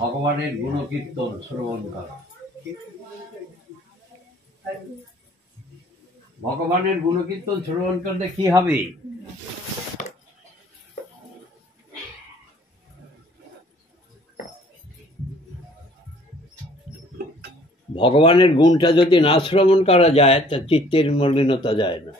ভগবানের গুণকীর্তন শ্রবণ করা। ভগবানের গুণকীর্তন শ্রবণ করলে কি হবে? ভগবানের গুণটা যদি না শ্রবণ করা যায় তা চিত্তের মলিনতা যায় না।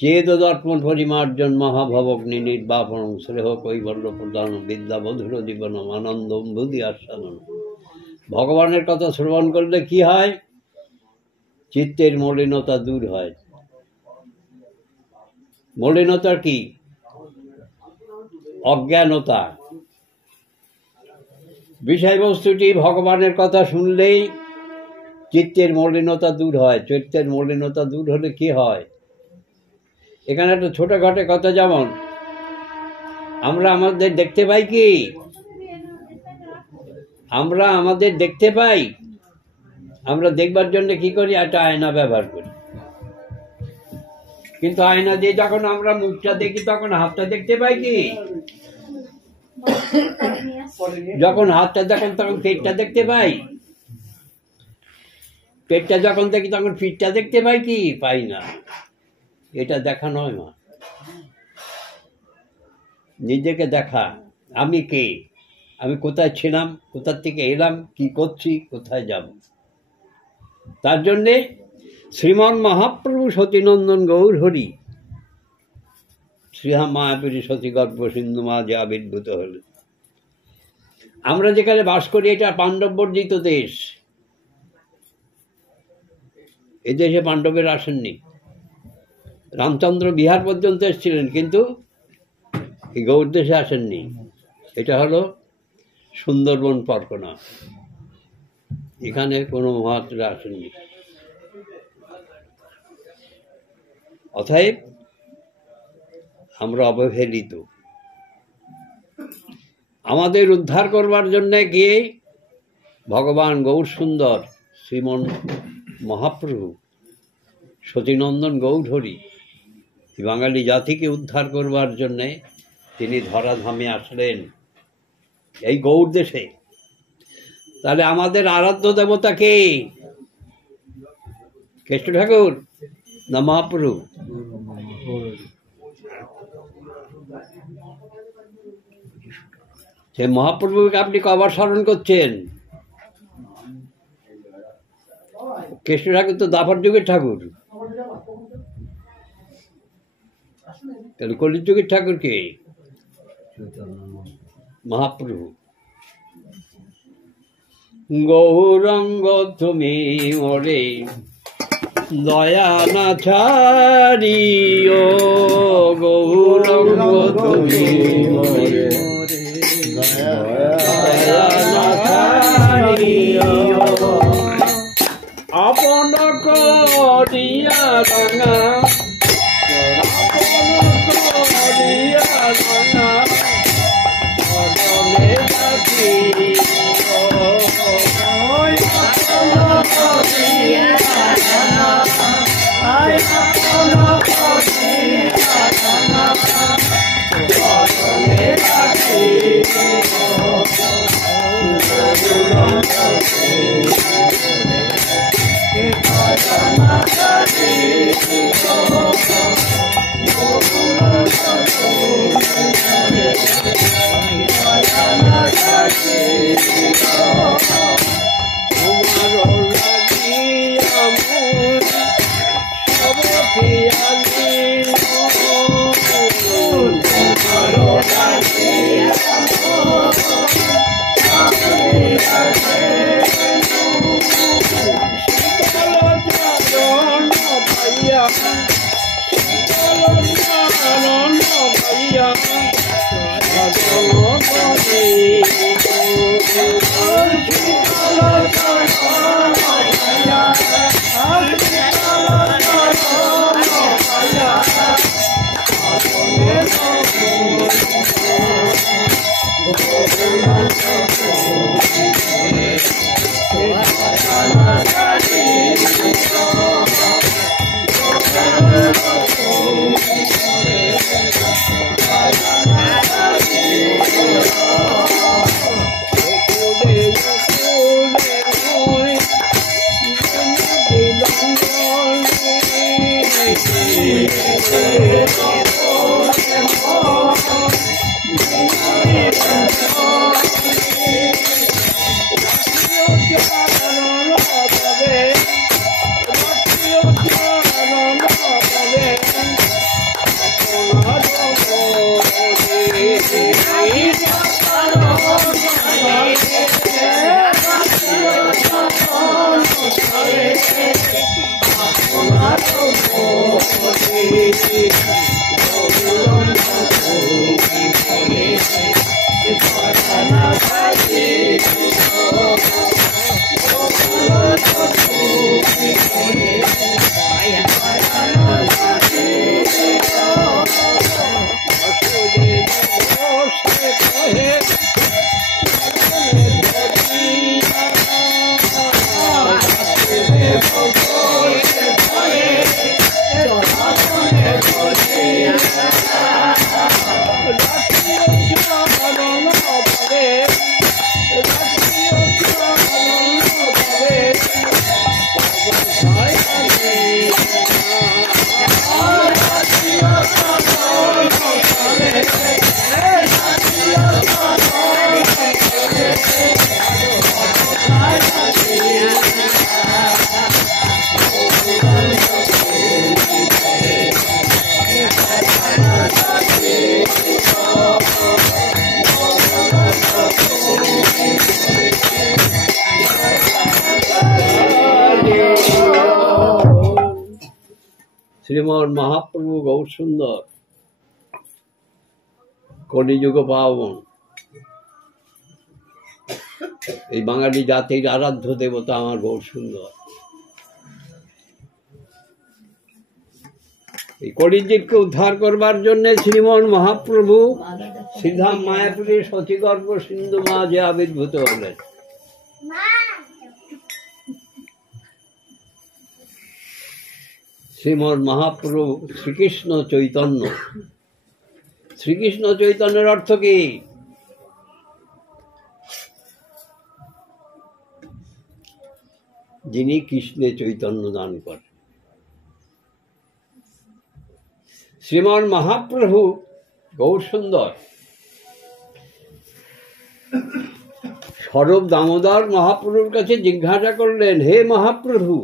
চেদ দর্পণ পরিমার্জন মহাভবগ্নি নির্বাপন শ্রেহ কৈবল্য প্রদান বিদ্যা মধুর জীবনম আনন্দম বুদ্ধি আস্বাদন। ভগবানের কথা শ্রবণ করলে কি হয়? চিত্তের মলিনতা দূর হয়। মলিনতা কি? অজ্ঞানতা। বিষয়বস্তুটি ভগবানের কথা শুনলেই চিত্তের মলিনতা দূর হয়। চিত্তের মলিনতা দূর হলে কি হয়? এখানে একটা ছোটখাটো কথা, যেমন আমরা আমাদের দেখতে পাই কি? আমরা আমাদের দেখতে পাই। আমরা দেখবার জন্য কি করি? একটা আয়না ব্যবহার করি। কিন্তু আয়না দিয়ে যখন আমরা মুখটা দেখি তখন হাতটা দেখতে পাই কি? যখন হাতটা দেখেন তখন পেটটা দেখতে পাই। পেটটা যখন দেখি তখন পিঠটা দেখতে পাই কি? পাই না। এটা দেখা নয় মা, নিজেকে দেখা। আমি কে? আমি কোথায় ছিলাম? কোথা থেকে এলাম? কি করছি? কোথায় যাব? তার জন্যে শ্রীমন মহাপ্রভু সতীনন্দন গৌর হরি শ্রীহা মায়াপুরী সতী গর্ভ সিন্ধু মা যে আবির্ভূত হলেন। আমরা যেখানে বাস করি এটা পাণ্ডববর্জিত দেশ। এদেশে পাণ্ডবের আসেননি। রামচন্দ্র বিহার পর্যন্ত এসেছিলেন, কিন্তু এই গৌর দেশে আসেননি। এটা হলো সুন্দরবন পরগনা। এখানে কোনো মহাত্মা আসেননি। অতএব আমরা অবহেলিত। আমাদের উদ্ধার করবার জন্য গিয়ে ভগবান গৌর সুন্দর শ্রীমন মহাপ্রভু সতীনন্দন গৌর হরি বাঙালি জাতিকে উদ্ধার করবার জন্যে তিনি ধরাধামে আসলেন এই গৌর দেশে। তাহলে আমাদের আরাধ্য দেবতা কে? কৃষ্ণ ঠাকুর না মহাপ্রভু? সে মহাপ্রভুকে আপনি কবার স্মরণ করছেন? কৃষ্ণ ঠাকুর তো দাপর যুগের ঠাকুর। তাহলে কলির যুগের ঠাকুর কে? মহাপ্রভু। গৌরঙ্গ তুমি ওরে দয়া না ছাড়িও, গৌরঙ্গ তুমি ওরে দয়া না ছাড়িও, আপন করিয়া রাঙা শ্রীমন মহাপ্রভু গৌর সুন্দর কলিযুগ পাবন, এই বাঙালি জাতির আরাধ্য দেবতা আমার গৌর সুন্দর। এই কলিযুগকে উদ্ধার করবার জন্য শ্রীমন মহাপ্রভু শ্রীধাম মায়াপুরীর সতীগর্ভ সিন্ধু মাঝে আবির্ভূত হলেন। শ্রীমন মহাপ্রভু শ্রীকৃষ্ণ চৈতন্য। শ্রীকৃষ্ণ চৈতন্যের অর্থ কি? যিনি কৃষ্ণে চৈতন্য দান করেন। শ্রীমন মহাপ্রভু গৌর সুন্দর স্বরূপ দামোদর মহাপ্রভুর কাছে জিজ্ঞাসা করলেন, হে মহাপ্রভু,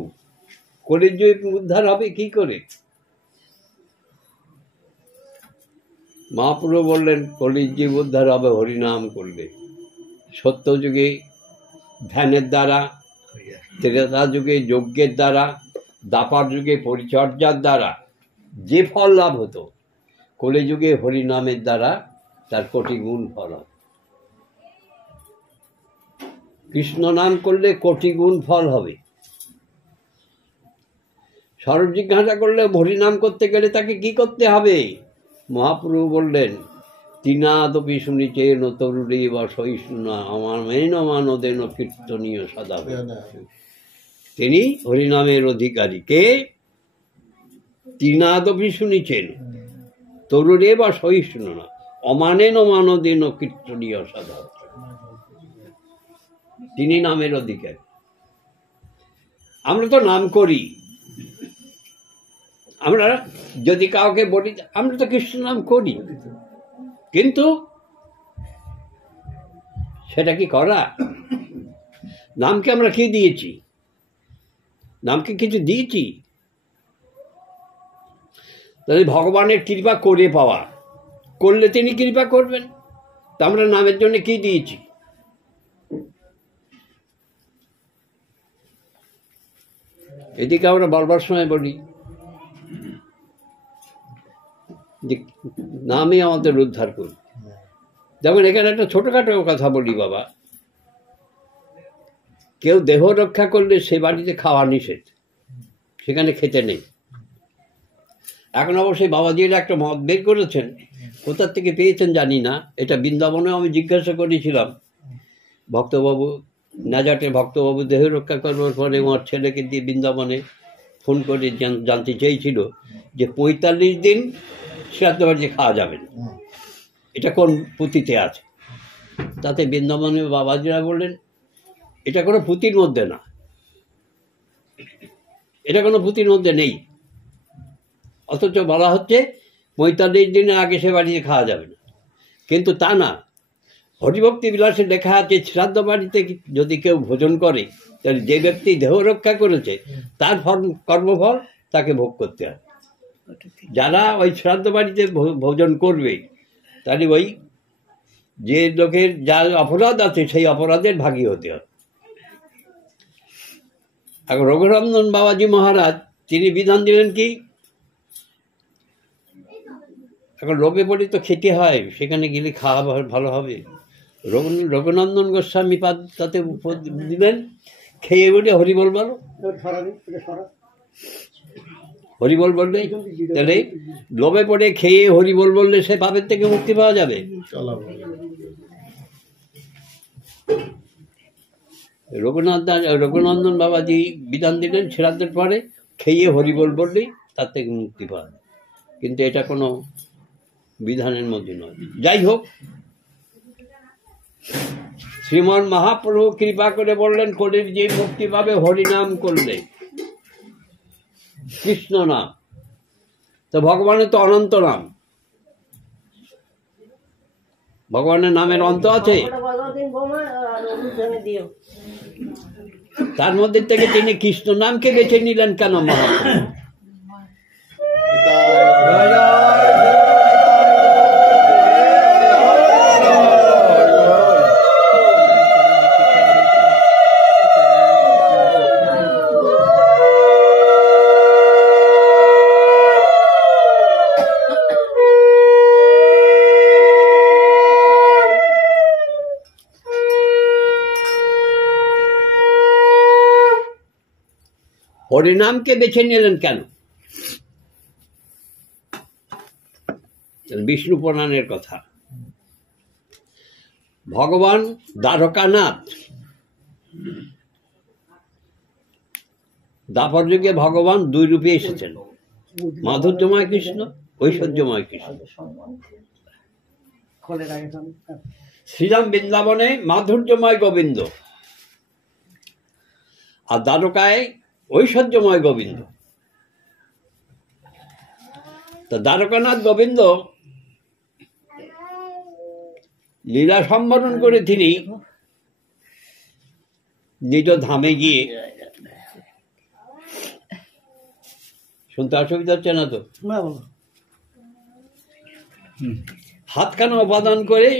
কলিযুগ উদ্ধার হবে কি করে? মহাপ্রভু বললেন, কলিযুগ উদ্ধার হবে হরিনাম করলে, সত্যযুগে ধ্যানের দ্বারা, ত্রেতা যুগে যজ্ঞের দ্বারা, দ্বাপর যুগে পরিচর্যার দ্বারা যে ফল লাভ হতো, কলিযুগে হরিনামের দ্বারা তার কোটি গুণ ফল হবে। কৃষ্ণ নাম করলে কোটি গুণ ফল হবে। স্বরূপ জিজ্ঞাসা করলে হরিনাম করতে গেলে তাকে কি করতে হবে? মহাপ্রভু বললেন, তিনাদপি শুনিছে নতরুরে বা সহিষ্ণুনা আমার মেন মানদেন কীর্তনীয় সদা। তিনি হরিনামের অধিকারী। কে? তিনাদপি শুনিছেন তরুরে বা সহিষ্ণুনা অমানেন মানদেন কীর্তনীয় সদা। তিনি নামের অধিকারী। আমরা তো নাম করি, আমরা যদি কাউকে বলি আমরা তো কৃষ্ণ নাম করি, কিন্তু সেটা কি করা? নামকে আমরা কি দিয়েছি? নামকে কিছু দিয়েছি? তাহলে ভগবানের কৃপা করে পাওয়া, করলে তিনি কৃপা করবেন। তা আমরা নামের জন্য কি দিয়েছি? এদিকে আমরা বলবার সময় বলি যে নামে আমাদের উদ্ধার করি। যেমন এখানে একটা ছোটখাটো কথা বলি বাবা, কেউ দেহ রক্ষা করলে সে বাড়িতে খাওয়া নিষেধ, সেখানে খেতে নেই। এখন অবশ্যই বাবাজিরা একটা মত বের করেছেন, কোথার থেকে পেয়েছেন জানি না। এটা বৃন্দাবনেও আমি জিজ্ঞাসা করেছিলাম ভক্তবাবু, নাজাটের ভক্তবাবু দেহ রক্ষা করবার পরে আমার ছেলেকে দিয়ে বৃন্দাবনে ফোন করে জানতে চেয়েছিল যে 45 দিন শ্রাদ্ধ বাড়িতে খাওয়া যাবে না, এটা কোন পুঁথিতে আছে? তাতে বৃন্দাবনে বাবাজিরা বললেন, এটা কোনো পুঁথির মধ্যে না, এটা কোনো পুঁথির মধ্যে নেই। অথচ বলা হচ্ছে 45 দিনের আগে সে বাড়িতে খাওয়া যাবে না। কিন্তু তা না, হরিভক্তি বিলাসে লেখা আছে শ্রাদ্ধ বাড়িতে যদি কেউ ভোজন করে তাহলে যে ব্যক্তি দেহ রক্ষা করেছে তার কর্মফল তাকে ভোগ করতে হবে। যারা ওই শ্রাদ্ধ বাড়িতে ভোজন করবে তাহলে ওই যে লোকের যা অপরাধ আছে সেই অপরাধের ভাগী হতে হবে। এখন রঘুনন্দন বাবাজি মহারাজ তিনি বিধান দিলেন কি, এখন লোভে পড়ে তো খেতে হয়, সেখানে গেলে খাওয়া ভালো হবে। রঘুনন্দন গোস্বামী পাদ তাতে দিলেন, খেয়ে বলে হরিবল বলো, হরিবল বললে তাহলে লোভে পড়ে খেয়ে হরিবল বললে সে পাপের থেকে মুক্তি পাওয়া যাবে। রঘুনন্দন বাবাজি বিধান দিলেন শ্রাদ্ধের পরে খেয়ে হরিবল বললেই তার থেকে মুক্তি পাওয়া যায়, কিন্তু এটা কোনো বিধানের মধ্যে নয়। যাই হোক, শ্রীমন মহাপ্রভু কৃপা করে বললেন কলির যে মুক্তি পাবে হরিনাম করলে, কৃষ্ণ নাম। তো ভগবানের তো অনন্ত নাম, ভগবানের নামের অন্ত আছে, তার মধ্যে থেকে তিনি কৃষ্ণ নামকে বেছে নিলেন কেন মহাপ্রভু? হরিনামকে বেছে নিলেন কেন? বিষ্ণু পুরাণের কথা। ভগবান দ্বারকানাথ, দ্বাপর যুগে ভগবান দুই রূপে এসেছেন, মাধুর্যময় কৃষ্ণ, ঐশ্বর্যময় কৃষ্ণ। শ্রীরাম বৃন্দাবনে মাধুর্যময় গোবিন্দ, আর দ্বারকায় ঐশ্বর্যময় গোবিন্দ। তো দ্বারকানাথ গোবিন্দ লীলা সম্বরণ করে তিনি নিজ ধামে গিয়ে, শুনতে অসুবিধা হচ্ছে না তো? হাতখানা উপাদান করে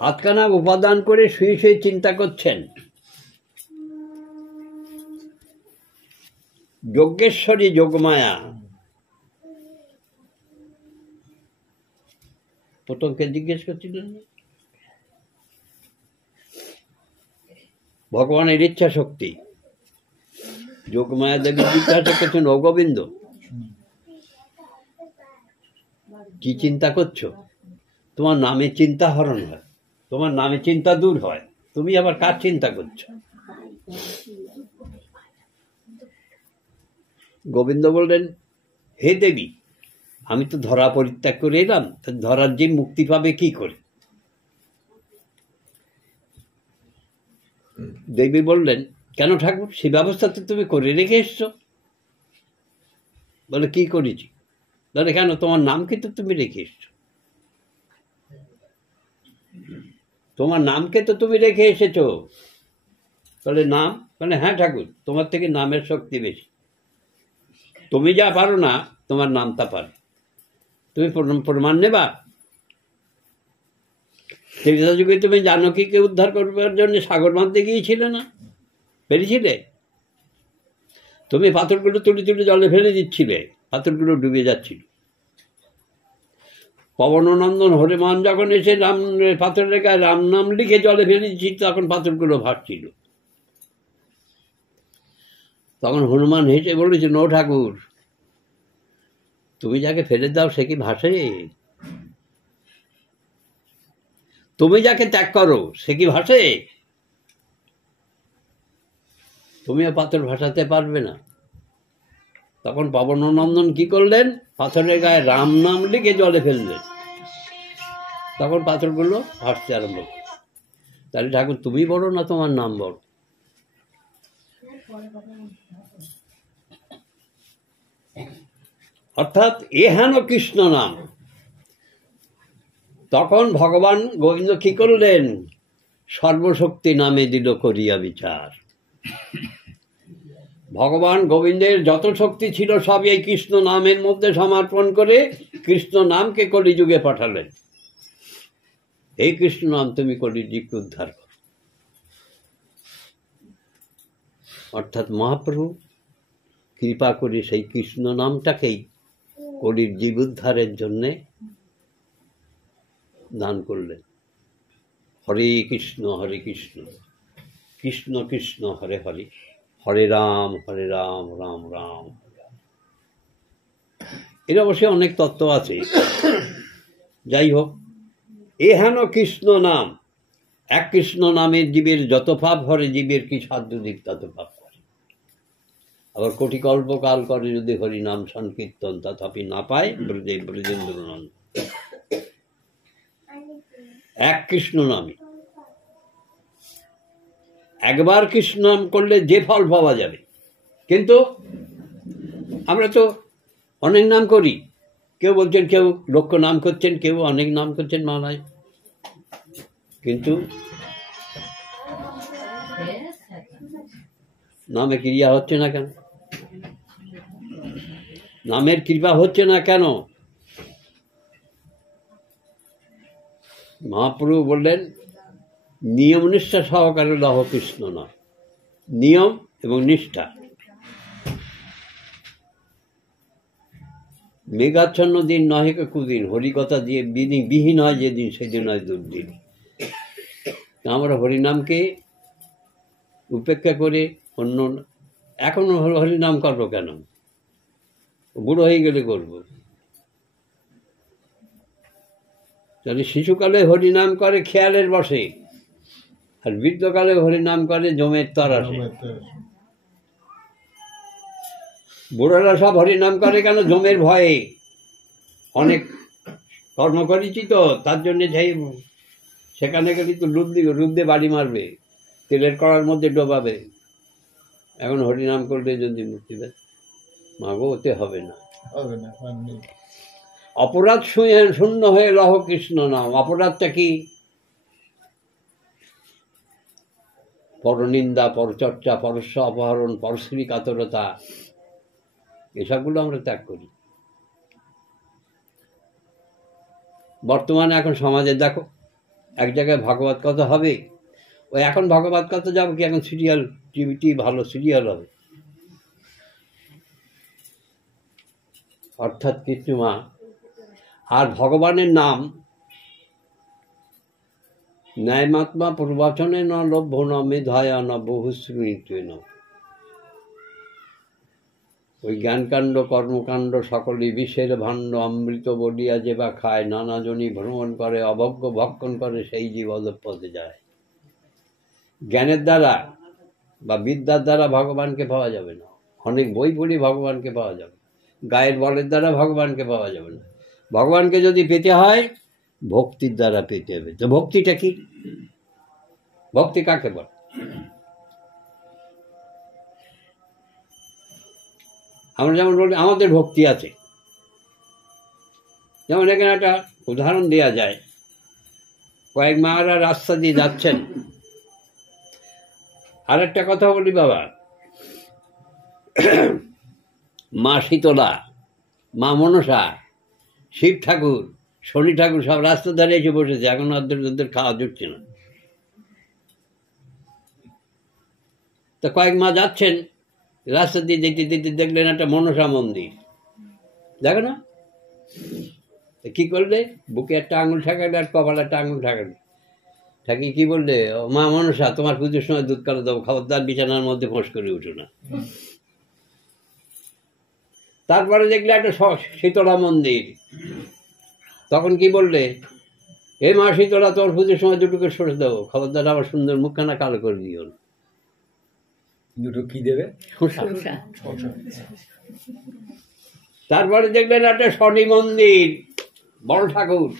হাতখানা উপাদান করে শুয়ে শুয়ে চিন্তা করছেন, যজ্ঞেশ্বরী যোগমায়া প্রথমকে জিজ্ঞেস করছিলেন ভগবানের ইচ্ছা শক্তি, যোগমায়া দেবী জিজ্ঞাসা করছেন, ও গোবিন্দ কি চিন্তা করছো? তোমার নামে চিন্তা হরণ হয়, তোমার নামে চিন্তা দূর হয়, তুমি আবার কার চিন্তা করছো? গোবিন্দ বললেন, হে দেবী, আমি তো ধরা পরিত্যাগ করে এলাম, ধরার যে মুক্তি পাবে কি করে? দেবী বললেন, কেন ঠাকুর, সে ব্যবস্থা তো তুমি করে রেখে এসছো। বলে, কি করেছি? বলে, কেন, তোমার নাম কিন্তু তুমি রেখে এসছো, তোমার নামকে তো তুমি রেখে এসেছো। বলে, নাম? মানে হ্যাঁ ঠাকুর, তোমার থেকে নামের শক্তি বেশি, তুমি যা পারো না তোমার নাম তা পারে, তুমি প্রমাণ নেবা। ত্রেতা যুগে তুমি জানকীকে উদ্ধার করবার জন্য সাগর বাঁধতে গিয়েছিলে না, পেরেছিলে? তুমি পাথরগুলো তুলে তুলে জলে ফেলে দিচ্ছিলে, পাথরগুলো ডুবে যাচ্ছিল। পবননন্দন হরিমান যখন এসে রাম পাথরের গায়ে রাম নাম লিখে জলে ফেলে দিচ্ছিল, তখন পাথরগুলো ভাসছিল। তখন হনুমান হেসে বলেছে, নো ঠাকুর, তুমি যাকে ফেলে দাও সে কি ভাসে? তুমি যাকে ত্যাগ করো সে কি ভাসে? তুমিও পাথর ভাসাতে পারবে না। তখন পবননন্দন কি করলেন? পাথরের গায়ে রাম নাম লিখে জলে ফেললেন। তখন পাথরগুলো হাসতে আরম্ভ করে। তাহলে ঠাকুর তুমি বড় না তোমার নাম বড়? অর্থাৎ এ হেন কৃষ্ণ নাম। তখন ভগবান গোবিন্দ কি করলেন? সর্বশক্তি নামে দিল করিয়া বিচার। ভগবান গোবিন্দের যত শক্তি ছিল সব এই কৃষ্ণ নামের মধ্যে সমর্পণ করে কৃষ্ণ নামকে কলিযুগে পাঠালেন। এই কৃষ্ণ নাম তুমি কলিযুগকে উদ্ধার করো। অর্থাৎ মহাপ্রভু কৃপা করে সেই কৃষ্ণ নামটাকেই কলির জীব উদ্ধারের জন্যে দান করলেন। হরে কৃষ্ণ কৃষ্ণ কৃষ্ণ হরে হরে, হরে রাম রাম রাম। এর অবশ্যই অনেক তত্ত্ব আছে। যাই হোক, এ হেন কৃষ্ণ নাম, এক কৃষ্ণ নামের জীবের যত পাপ হরে, জীবের কি সাধ্য দিক তত পাপ করে। আবার কোটি কল্পকাল করে যদি হরি নাম সংকীর্তন, তথাপি না পায় ব্রজেন্দ্রনন্দ। এক কৃষ্ণ নামে একবার কৃষ্ণ নাম করলে যে ফল পাওয়া যাবে। কিন্তু আমরা তো অনেক নাম করি। কেউ বলছেন, কেউ লক্ষ নাম করছেন, কেউ অনেক নাম করছেন মালায়। কিন্তু নামে ক্রিয়া হচ্ছে না কেন? নামের কৃপা হচ্ছে না কেন? মহাপ্রভু বললেন, নিয়ম নিষ্ঠা সহকারে লহ কৃষ্ণ নাম। নিয়ম এবং নিষ্ঠা। মেঘাচ্ছন্ন দিন নহে কুদিন, হরিকথা দিয়ে বিহীন হয় যেদিন, সেদিন হয় দুর্দিন। আমরা হরিনামকে উপেক্ষা করে অন্য এখন হরিনাম করবো কেন? বুড়ো হয়ে গেলে করবো। তাহলে শিশুকালে হরিনাম করে খেয়ালের বসে, আর বৃদ্ধকালে হরিনাম করে জমের তরাসে। বুড়োরা সব হরিনাম করে কেন? জমের ভয়ে। অনেক কর্ম করেছি তো, তার জন্যে যাই সেখানে গেলে তো রুদ্দে বাড়ি মারবে, তেলের কড়ার মধ্যে ডোবাবে। এখন হরিনাম করলে যদি মুক্তি দেয়, মাগো ওতে হবে না। অপরাধ শূন্য হয়ে লহ কৃষ্ণ নাম। অপরাধটা কি? পরনিন্দা, পরচর্চা, পরস্য অপহরণ, পরশ্রী কাতরতা, এসবগুলো আমরা ত্যাগ করি। বর্তমানে এখন সমাজে দেখো, এক জায়গায় ভাগবত কথা হবে, ওই এখন ভাগবত কথা যাবো কি? এখন সিরিয়াল, টিভি ভালো সিরিয়াল হবে। অর্থাৎ কৃষ্ণমা আর ভগবানের নাম ন্যায়মাত্মা প্রবচনে ন লভ্য ন মেধায় ন বহুশ্রীত ন। ওই জ্ঞানকাণ্ড কর্মকাণ্ড সকলই বিষের ভাণ্ড, অমৃত বলিয়া যে বা খায়, নানাজনই ভ্রমণ করে, অভজ্ঞ ভক্ষণ করে, সেই জীব অধঃপথে যায়। জ্ঞানের দ্বারা বা বিদ্যার দ্বারা ভগবানকে পাওয়া যাবে না। অনেক বই পড়ি ভগবানকে পাওয়া যাবে, গায়ের বলের দ্বারা ভগবানকে পাওয়া যাবে না। ভগবানকে যদি পেতে হয় ভক্তির দ্বারা পেতে হবে। তো ভক্তিটা কি? ভক্তি কাকে বলে? আমরা যেমন বলি আমাদের ভক্তি আছে, যেমন এখানে একটা উদাহরণ দেওয়া যায়। কয়েক মারা রাস্তা দিয়ে যাচ্ছেন। আর একটা কথা বলি বাবা, মা শীতলা, মা মনসা, শিব ঠাকুর, শনি ঠাকুর সব রাস্তার ধারে এসে বসেছে। এখন ওদের খাওয়া জুটছে না। তো কয়েক মা যাচ্ছেন, রাস্তা দিয়ে যেতে যেতে দেখলেন একটা মনসা মন্দির। দেখো না, কি করলে? বুকে একটা আঙুল ঠেকালে আর কপালে একটা আঙুল ঠেকালে। ঠাকি কি বললে? মা মনসা, তোমার পুজোর সময় দুধ কালো দেবো, খবরদার বিছানার মধ্যে ফোঁস করে উঠো না। তারপরে দেখলে একটা শীতলা মন্দির। তখন কি বললে? এই মা শীতলা, তোর পুজোর সময় দুটোকে সরে দেবো, খবরদার আবার সুন্দর মুখখানা কালো করে দিও। দুটো কি দেবে? তারপরে দেখলেন একটা শনি মন্দির, বড় ঠাকুর।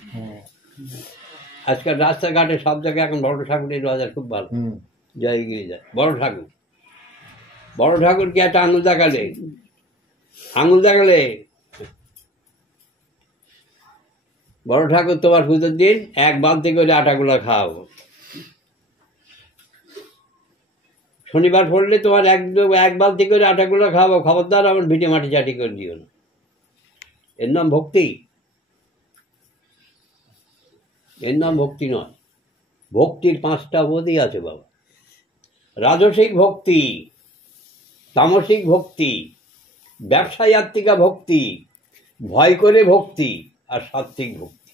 আজকাল রাস্তাঘাটে সব জায়গায় এখন বড় ঠাকুরের বাজার খুব ভালো, জয় গিয়ে যায়। বড় ঠাকুর কি একটা আঙুল দেখালে বড় ঠাকুর তোমার পুজোর দিন এক বালতি করে আটাগুলা খাওয়াবো। শনিবার পড়লে তোমার এক বালতি করে আটাগুলো খাওয়াবো, খবরদার আমার ভিটে মাটি চাটি করে দিও না। এর নাম ভক্তি? এর নাম ভক্তি নয়। ভক্তির 5টা অবধি আছে বাবা। রাজসিক ভক্তি, তামসিক ভক্তি, ব্যবসায়াত্মিকা ভক্তি, ভয় করে ভক্তি, আর সাত্ত্বিক ভক্তি।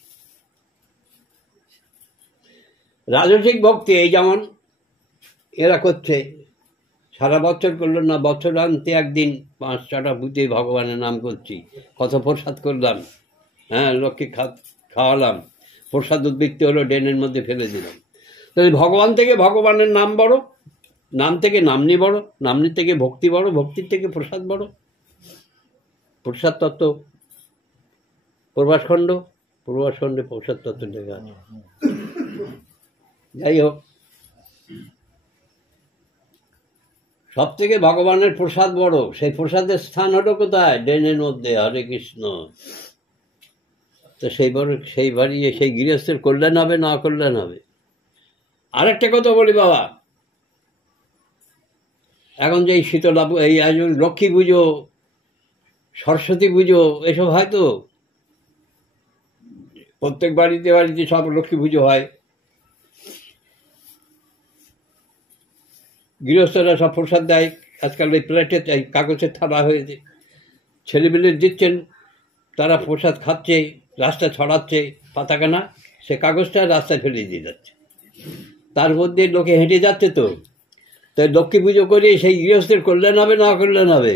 রাজসিক ভক্তি এই যেমন এরা করছে, সারা বছর করলো না, বছর আনতে একদিন 5-6টা পুঁতে ভগবানের নাম করছি, কত প্রসাদ করলাম, হ্যাঁ লোককে খাওয়ালাম, প্রসাদ উদ্বৃত্তি হলো ড্রেনের মধ্যে ফেলে দিলাম। তাহলে ভগবান থেকে ভগবানের নাম বড়, নাম থেকে নামনি বড়, নামনি থেকে ভক্তি বড়, ভক্তির থেকে প্রসাদ বড়। প্রসাদ তত্ত্ব প্রভাসখণ্ডে প্রসাদ তত্ত্ব লেখা আছে। যাই হোক, সব থেকে ভগবানের প্রসাদ বড়। সেই প্রসাদের স্থান হলো কোথায়? ড্রেনের মধ্যে। হরে কৃষ্ণ। তো সেই গৃহস্থের কল্যাণ হবে, না কল্যাণ হবে। আরেকটা কথা বলি বাবা, এখন যে এই শীতলা, এই লক্ষ্মী পুজো, সরস্বতী পুজো, এসব হয় তো প্রত্যেক বাড়িতে সব লক্ষ্মী পুজো হয়। গৃহস্থরা সব প্রসাদ দেয়। আজকাল ওই প্লেটে কাগজের থালা হয়েছে, ছেলেমেলে দিচ্ছেন, তারা প্রসাদ খাচ্ছে, রাস্তা ছড়াচ্ছে পাতাখানা, সে কাগজটা রাস্তায় ফেলে দিয়ে যাচ্ছে। তার মধ্যে লোকে হেঁটে যাচ্ছে। তো তাই লক্ষ্মী পুজো করে সেই গৃহস্থের কল্যাণ হবে, না কল্যাণ হবে?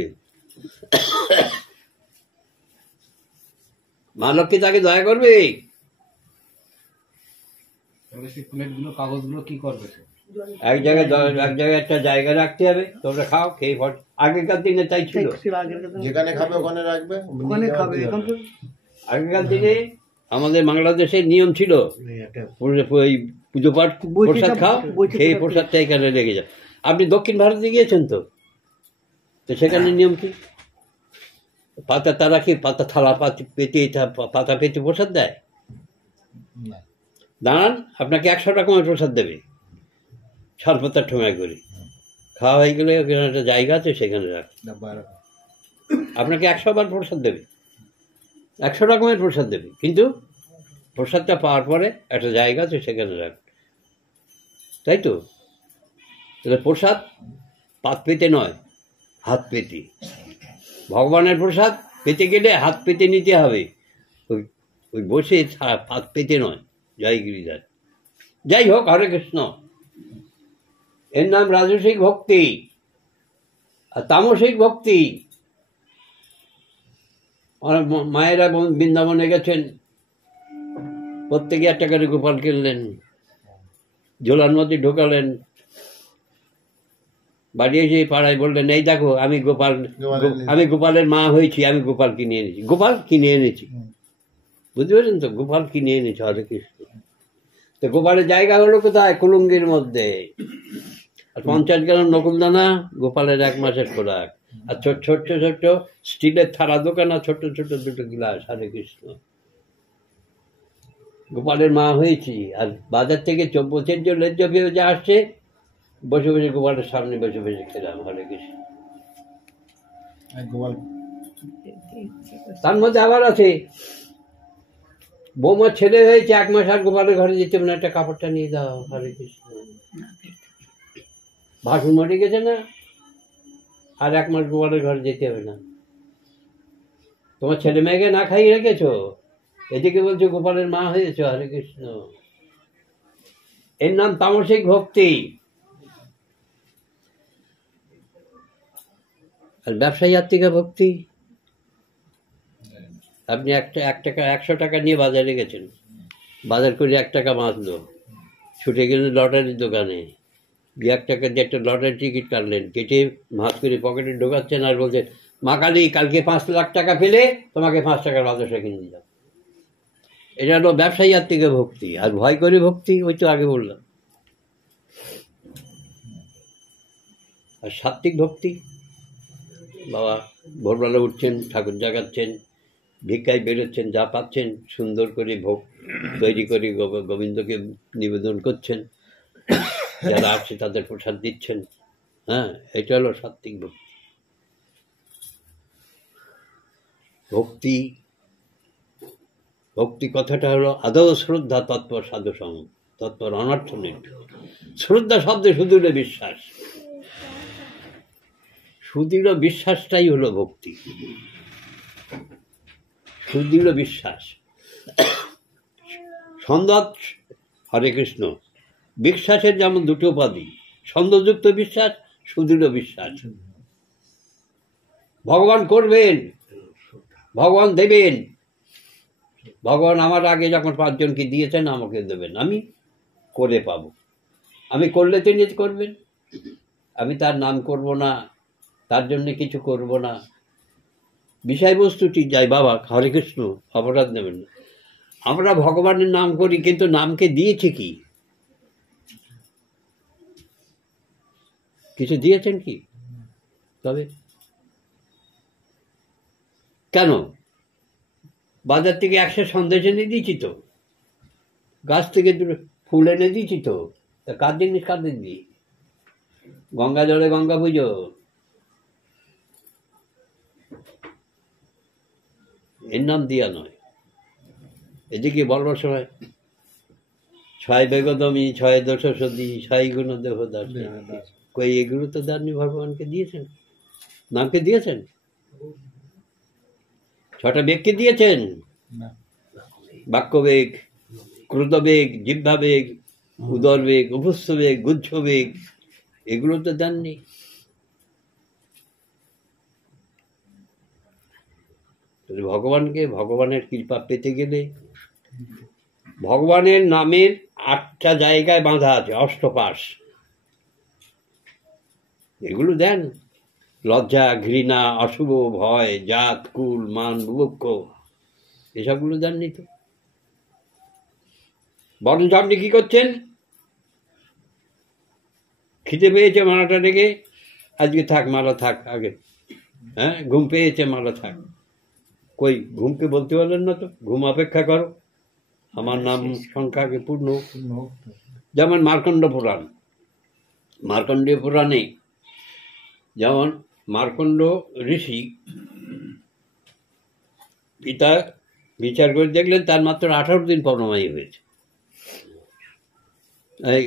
মা লক্ষ্মী তাকে দয়া করবে? কাগজগুলো কি করবে? এক জায়গায় একটা জায়গা রাখতে হবে, তোমরা খাও, খেয়ে ফট। আগেকার দিনে তাই ছিল, যেখানে খাবে ওখানে রাখবে। আগেকার দিনে আমাদের বাংলাদেশের নিয়ম ছিল, ওই পুজো পাঠ প্রসাদ খাও, খেয়ে প্রসাদটা এখানে লেগে যায়। আপনি দক্ষিণ ভারতে গিয়েছেন তো সেখানে নিয়ম কি? পাতা, তারা কি পাতা থালা পাতা পেতে প্রসাদ দেয়? দাঁড়ান, আপনাকে 100 রকমের প্রসাদ দেবে, ছালপাতার ঠোঙায় করে। খাওয়া হয়ে গেলে ওখানে একটা জায়গা আছে, সেখানে রাখ। আপনাকে 100 বার প্রসাদ দেবে, 100 রকমের প্রসাদ দেবে, কিন্তু প্রসাদটা পাওয়ার পরে একটা জায়গা আছে, সেখানে রাখ। তাই তো? তাহলে প্রসাদ পাত পেতে নয়, হাত পেতে। ভগবানের প্রসাদ পেতে গেলে হাত পেতে নিতে হবে, ওই বসে পাত পেতে নয়। জয় গিরিধার। যাই হোক, হরে কৃষ্ণ। এর নাম রাজসিক ভক্তি। আর তামসিক ভক্তি, মায়েরা বৃন্দাবনে গেছেন, প্রত্যেকে একটা করে গোপাল কিনলেন, ঝোলার মধ্যে ঢোকালেন, বাড়ি এসে পাড়ায় বললেন, এই দেখো আমি গোপালের মা হয়েছি, আমি গোপাল কিনে এনেছি। বুঝতে পারছেন তো? গোপাল কিনে এনেছি। হরে কৃষ্ণ। তো গোপালের জায়গা হলো কোথায়? কুলুঙ্গির মধ্যে। আর 50 গ্রাম নকুলদানা গোপালের 1 মাসের খোরাক। আর ছোট্ট স্টিলের থালা দোকান, আর ছোট্ট 2 গ্লাস। হরে কৃষ্ণ। গোপালের মা হয়েছি। আর বাজার থেকে 24 লেজ্জ পেঁয়াজ আসছে, বসে বসে গোপালের সামনে বসে খেলাম। হরে কৃষ্ণ। তার মধ্যে আবার আছে, বৌমার ছেলে হয়েছে 1 মাস, আর গোপালের ঘরে যেতে হবে না, একটা কাপড়টা নিয়ে দাও। হরে কৃষ্ণ। ভাসুর মরে গেছে না, আর 1 মাস গোপালের ঘরে যেতে হবে না। তোমার ছেলে মেয়েকে না খাইয়ে রেখেছো, এদিকে বলছো গোপালের মা হয়েছ। হরে কৃষ্ণ। এর নাম তামসিক ভক্তি। আর ব্যবসায়িকা ভক্তি, আপনি 100 টাকা নিয়ে বাজারে গেছেন, বাজার করে 1 টাকা বাঁচলো, ছুটে গেলেন লটারির দোকানে, 1 টাকা দিয়ে একটা লটারি টিকিট কাটলেন, কেটে ভাঁজ করে পকেটে ঢোকাচ্ছেন, আর বলছেন, মা কালী কালকে 5 লাখ টাকা পেলে তোমাকে 5 টাকার বাতাসা কিনে দিলাম। এটা হলো ব্যবসায়ী থেকে ভক্তি, আর ভয় করে ভক্তি ওই তো আগে বললাম। আর সাত্ত্বিক ভক্তি, বাবা ভোরবেলা উঠছেন, ঠাকুর জাগাচ্ছেন, ভিক্ষায় বেরোচ্ছেন, যা পাচ্ছেন সুন্দর করে ভোগ তৈরি করে গোবিন্দকে নিবেদন করছেন, যারা আসছে তাদের প্রসাদ দিচ্ছেন। হ্যাঁ, এটা হলো সাত্ত্বিক ভক্তি। ভক্তি ভক্তি কথাটা হলো আদৌ শ্রদ্ধা তৎপর সাধু সম, তৎপর অনর্থ নির্ভর। শ্রদ্ধা শব্দে সুদৃঢ় বিশ্বাস, সুদৃঢ় বিশ্বাসটাই হলো ভক্তি, সুদৃঢ় বিশ্বাস। সন্দেহ, হরে কৃষ্ণ, বিশ্বাসের যেমন দুটো উপাধি, সন্দেহযুক্ত বিশ্বাস, সুদৃঢ় বিশ্বাস। ভগবান করবেন, ভগবান দেবেন, ভগবান আমার আগে যখন 5 জনকে দিয়েছেন আমাকে দেবেন, আমি করে পাবো। আমি করলে তিনি করবেন, আমি তার নাম করব না, তার জন্য কিছু করব না। বিষয়বস্তু ঠিক যাই, বাবা হরে কৃষ্ণ, অপরাধ নেবেন না। আমরা ভগবানের নাম করি, কিন্তু নামকে দিয়েছি কি? কিছু দিয়েছেন কি? তবে কেন? বাজার থেকে 100 সন্দেশ এনে দিয়েছি তো, গাছ থেকে 2 ফুল এনে দিয়েছি তো, তা কার জিনিস কাদের দিই? গঙ্গা জলে গঙ্গা পুজো, এর নাম দিয়া নয়। এদিকে বলবার সময় 6 বেগদমি 6 দোষ সদি 6 গুণ দেহ দাস, কই এগুলো তো দাননি ভগবানকে দিয়েছেন, নামকে দিয়েছেন। 6টা বেগকে দিয়েছেন, বাক্যবেগ, ক্রোধবেগ, জিহ্বাবেগ, উদরবেগ, উপস্থবেগ, গুচ্ছবেগ, এগুলো তো দেননি। ভগবানকে, ভগবানের কৃপা পেতে গেলে ভগবানের নামের 8টা জায়গায় বাঁধা আছে, অষ্টপাশ, এগুলো দেন। লজ্জা, ঘৃণা, অশুভ, ভয়, জাত, কুল, মান, বুভুক্ষ, এসবগুলো দেননি তো। বরঞ্চ আপনি কি করছেন? খিদে পেয়েছে, মালাটা রেখে আজকে থাক, মালা থাক আগে। হ্যাঁ, ঘুম পেয়েছে, মালা থাক। কই ঘুমকে বলতে পারলেন না তো, ঘুম অপেক্ষা করো, আমার নাম সংখ্যাকে পূর্ণ। যেমন মার্কণ্ড পুরাণ, মার্কণ্ডীয় পুরাণে যেমন মার্কণ্ড ঋষি পিতা বিচার করে দেখলেন তার মাত্র 18 দিন পরমায়ী হয়েছে। এই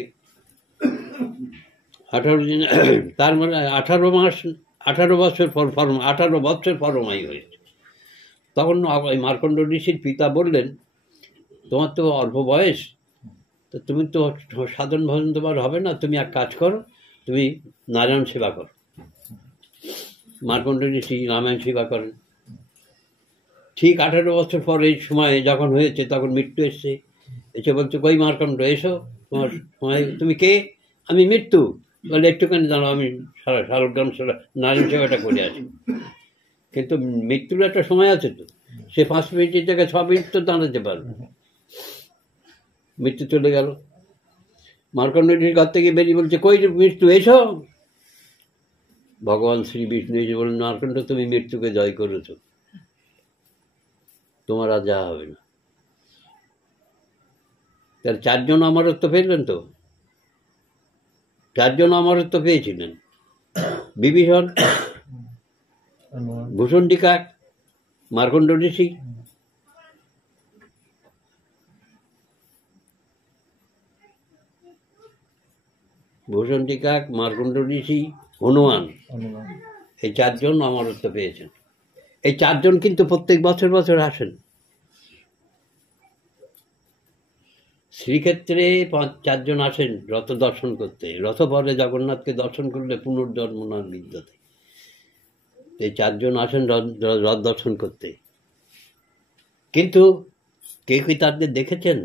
18 দিন, তার মানে 18 মাস, 18 বছর পর 18 বছর পরমায়ী হয়েছে। তখন ওই মার্কণ্ড ঋষির পিতা বললেন, তোমার তো অল্প বয়স, তো তুমি তো সাধন ভজন তোমার হবে না, তুমি এক কাজ করো, তুমি নারায়ণ সেবা করো। মার্কণ্ড ঋষি নারায়ণ সেবা করেন। ঠিক 18 বছর পর এই সময় যখন হয়েছে, তখন মৃত্যু এসছে। এসে বলছে, কই মার্কণ্ড, এসো, তোমার সময়, তুমি কে? আমি মৃত্যু। বলে, একটুখানি দাঁড়াও, আমি শালগ্রাম নারায়ণ সেবাটা করে আসি। কিন্তু মৃত্যুর একটা সময় আছে তো, সে 5 মিনিটের জায়গায় 6 মিনিট তো দাঁড়াতে পারবে। মৃত্যু চলে গেল। মার্কণ্ড ঋষির ঘর থেকে বেরিয়ে বলছে, কই মৃত্যু, এসো। ভগবান শ্রী বিষ্ণু এসে বললেন, মার্কণ্ড, তুমি মৃত্যুকে জয় করেছ, তোমার আর যা হবে না। তার 4 জন অমরত্ব পেলেন তো, 4 জন অমরত্ব পেয়েছিলেন। বিভীষণ, ভূষণ টিকাক, মার্কণ্ড ঋষি। ভূষণ টিকাক, মার্কণ্ড ঋষি, হনুমান, এই 4 জন অমরত্ব পেয়েছেন। এই 4 জন কিন্তু প্রত্যেক বছর বছর আসেন। শ্রীক্ষেত্রে 4 জন আসেন রথ দর্শন করতে। রথ পরে জগন্নাথকে দর্শন করলে পুনর্জন্ম না বিদ্যতে। এই 4 জন আসেন রথ দর্শন করতে। কিন্তু কেউ কি তাদের দেখেছেন?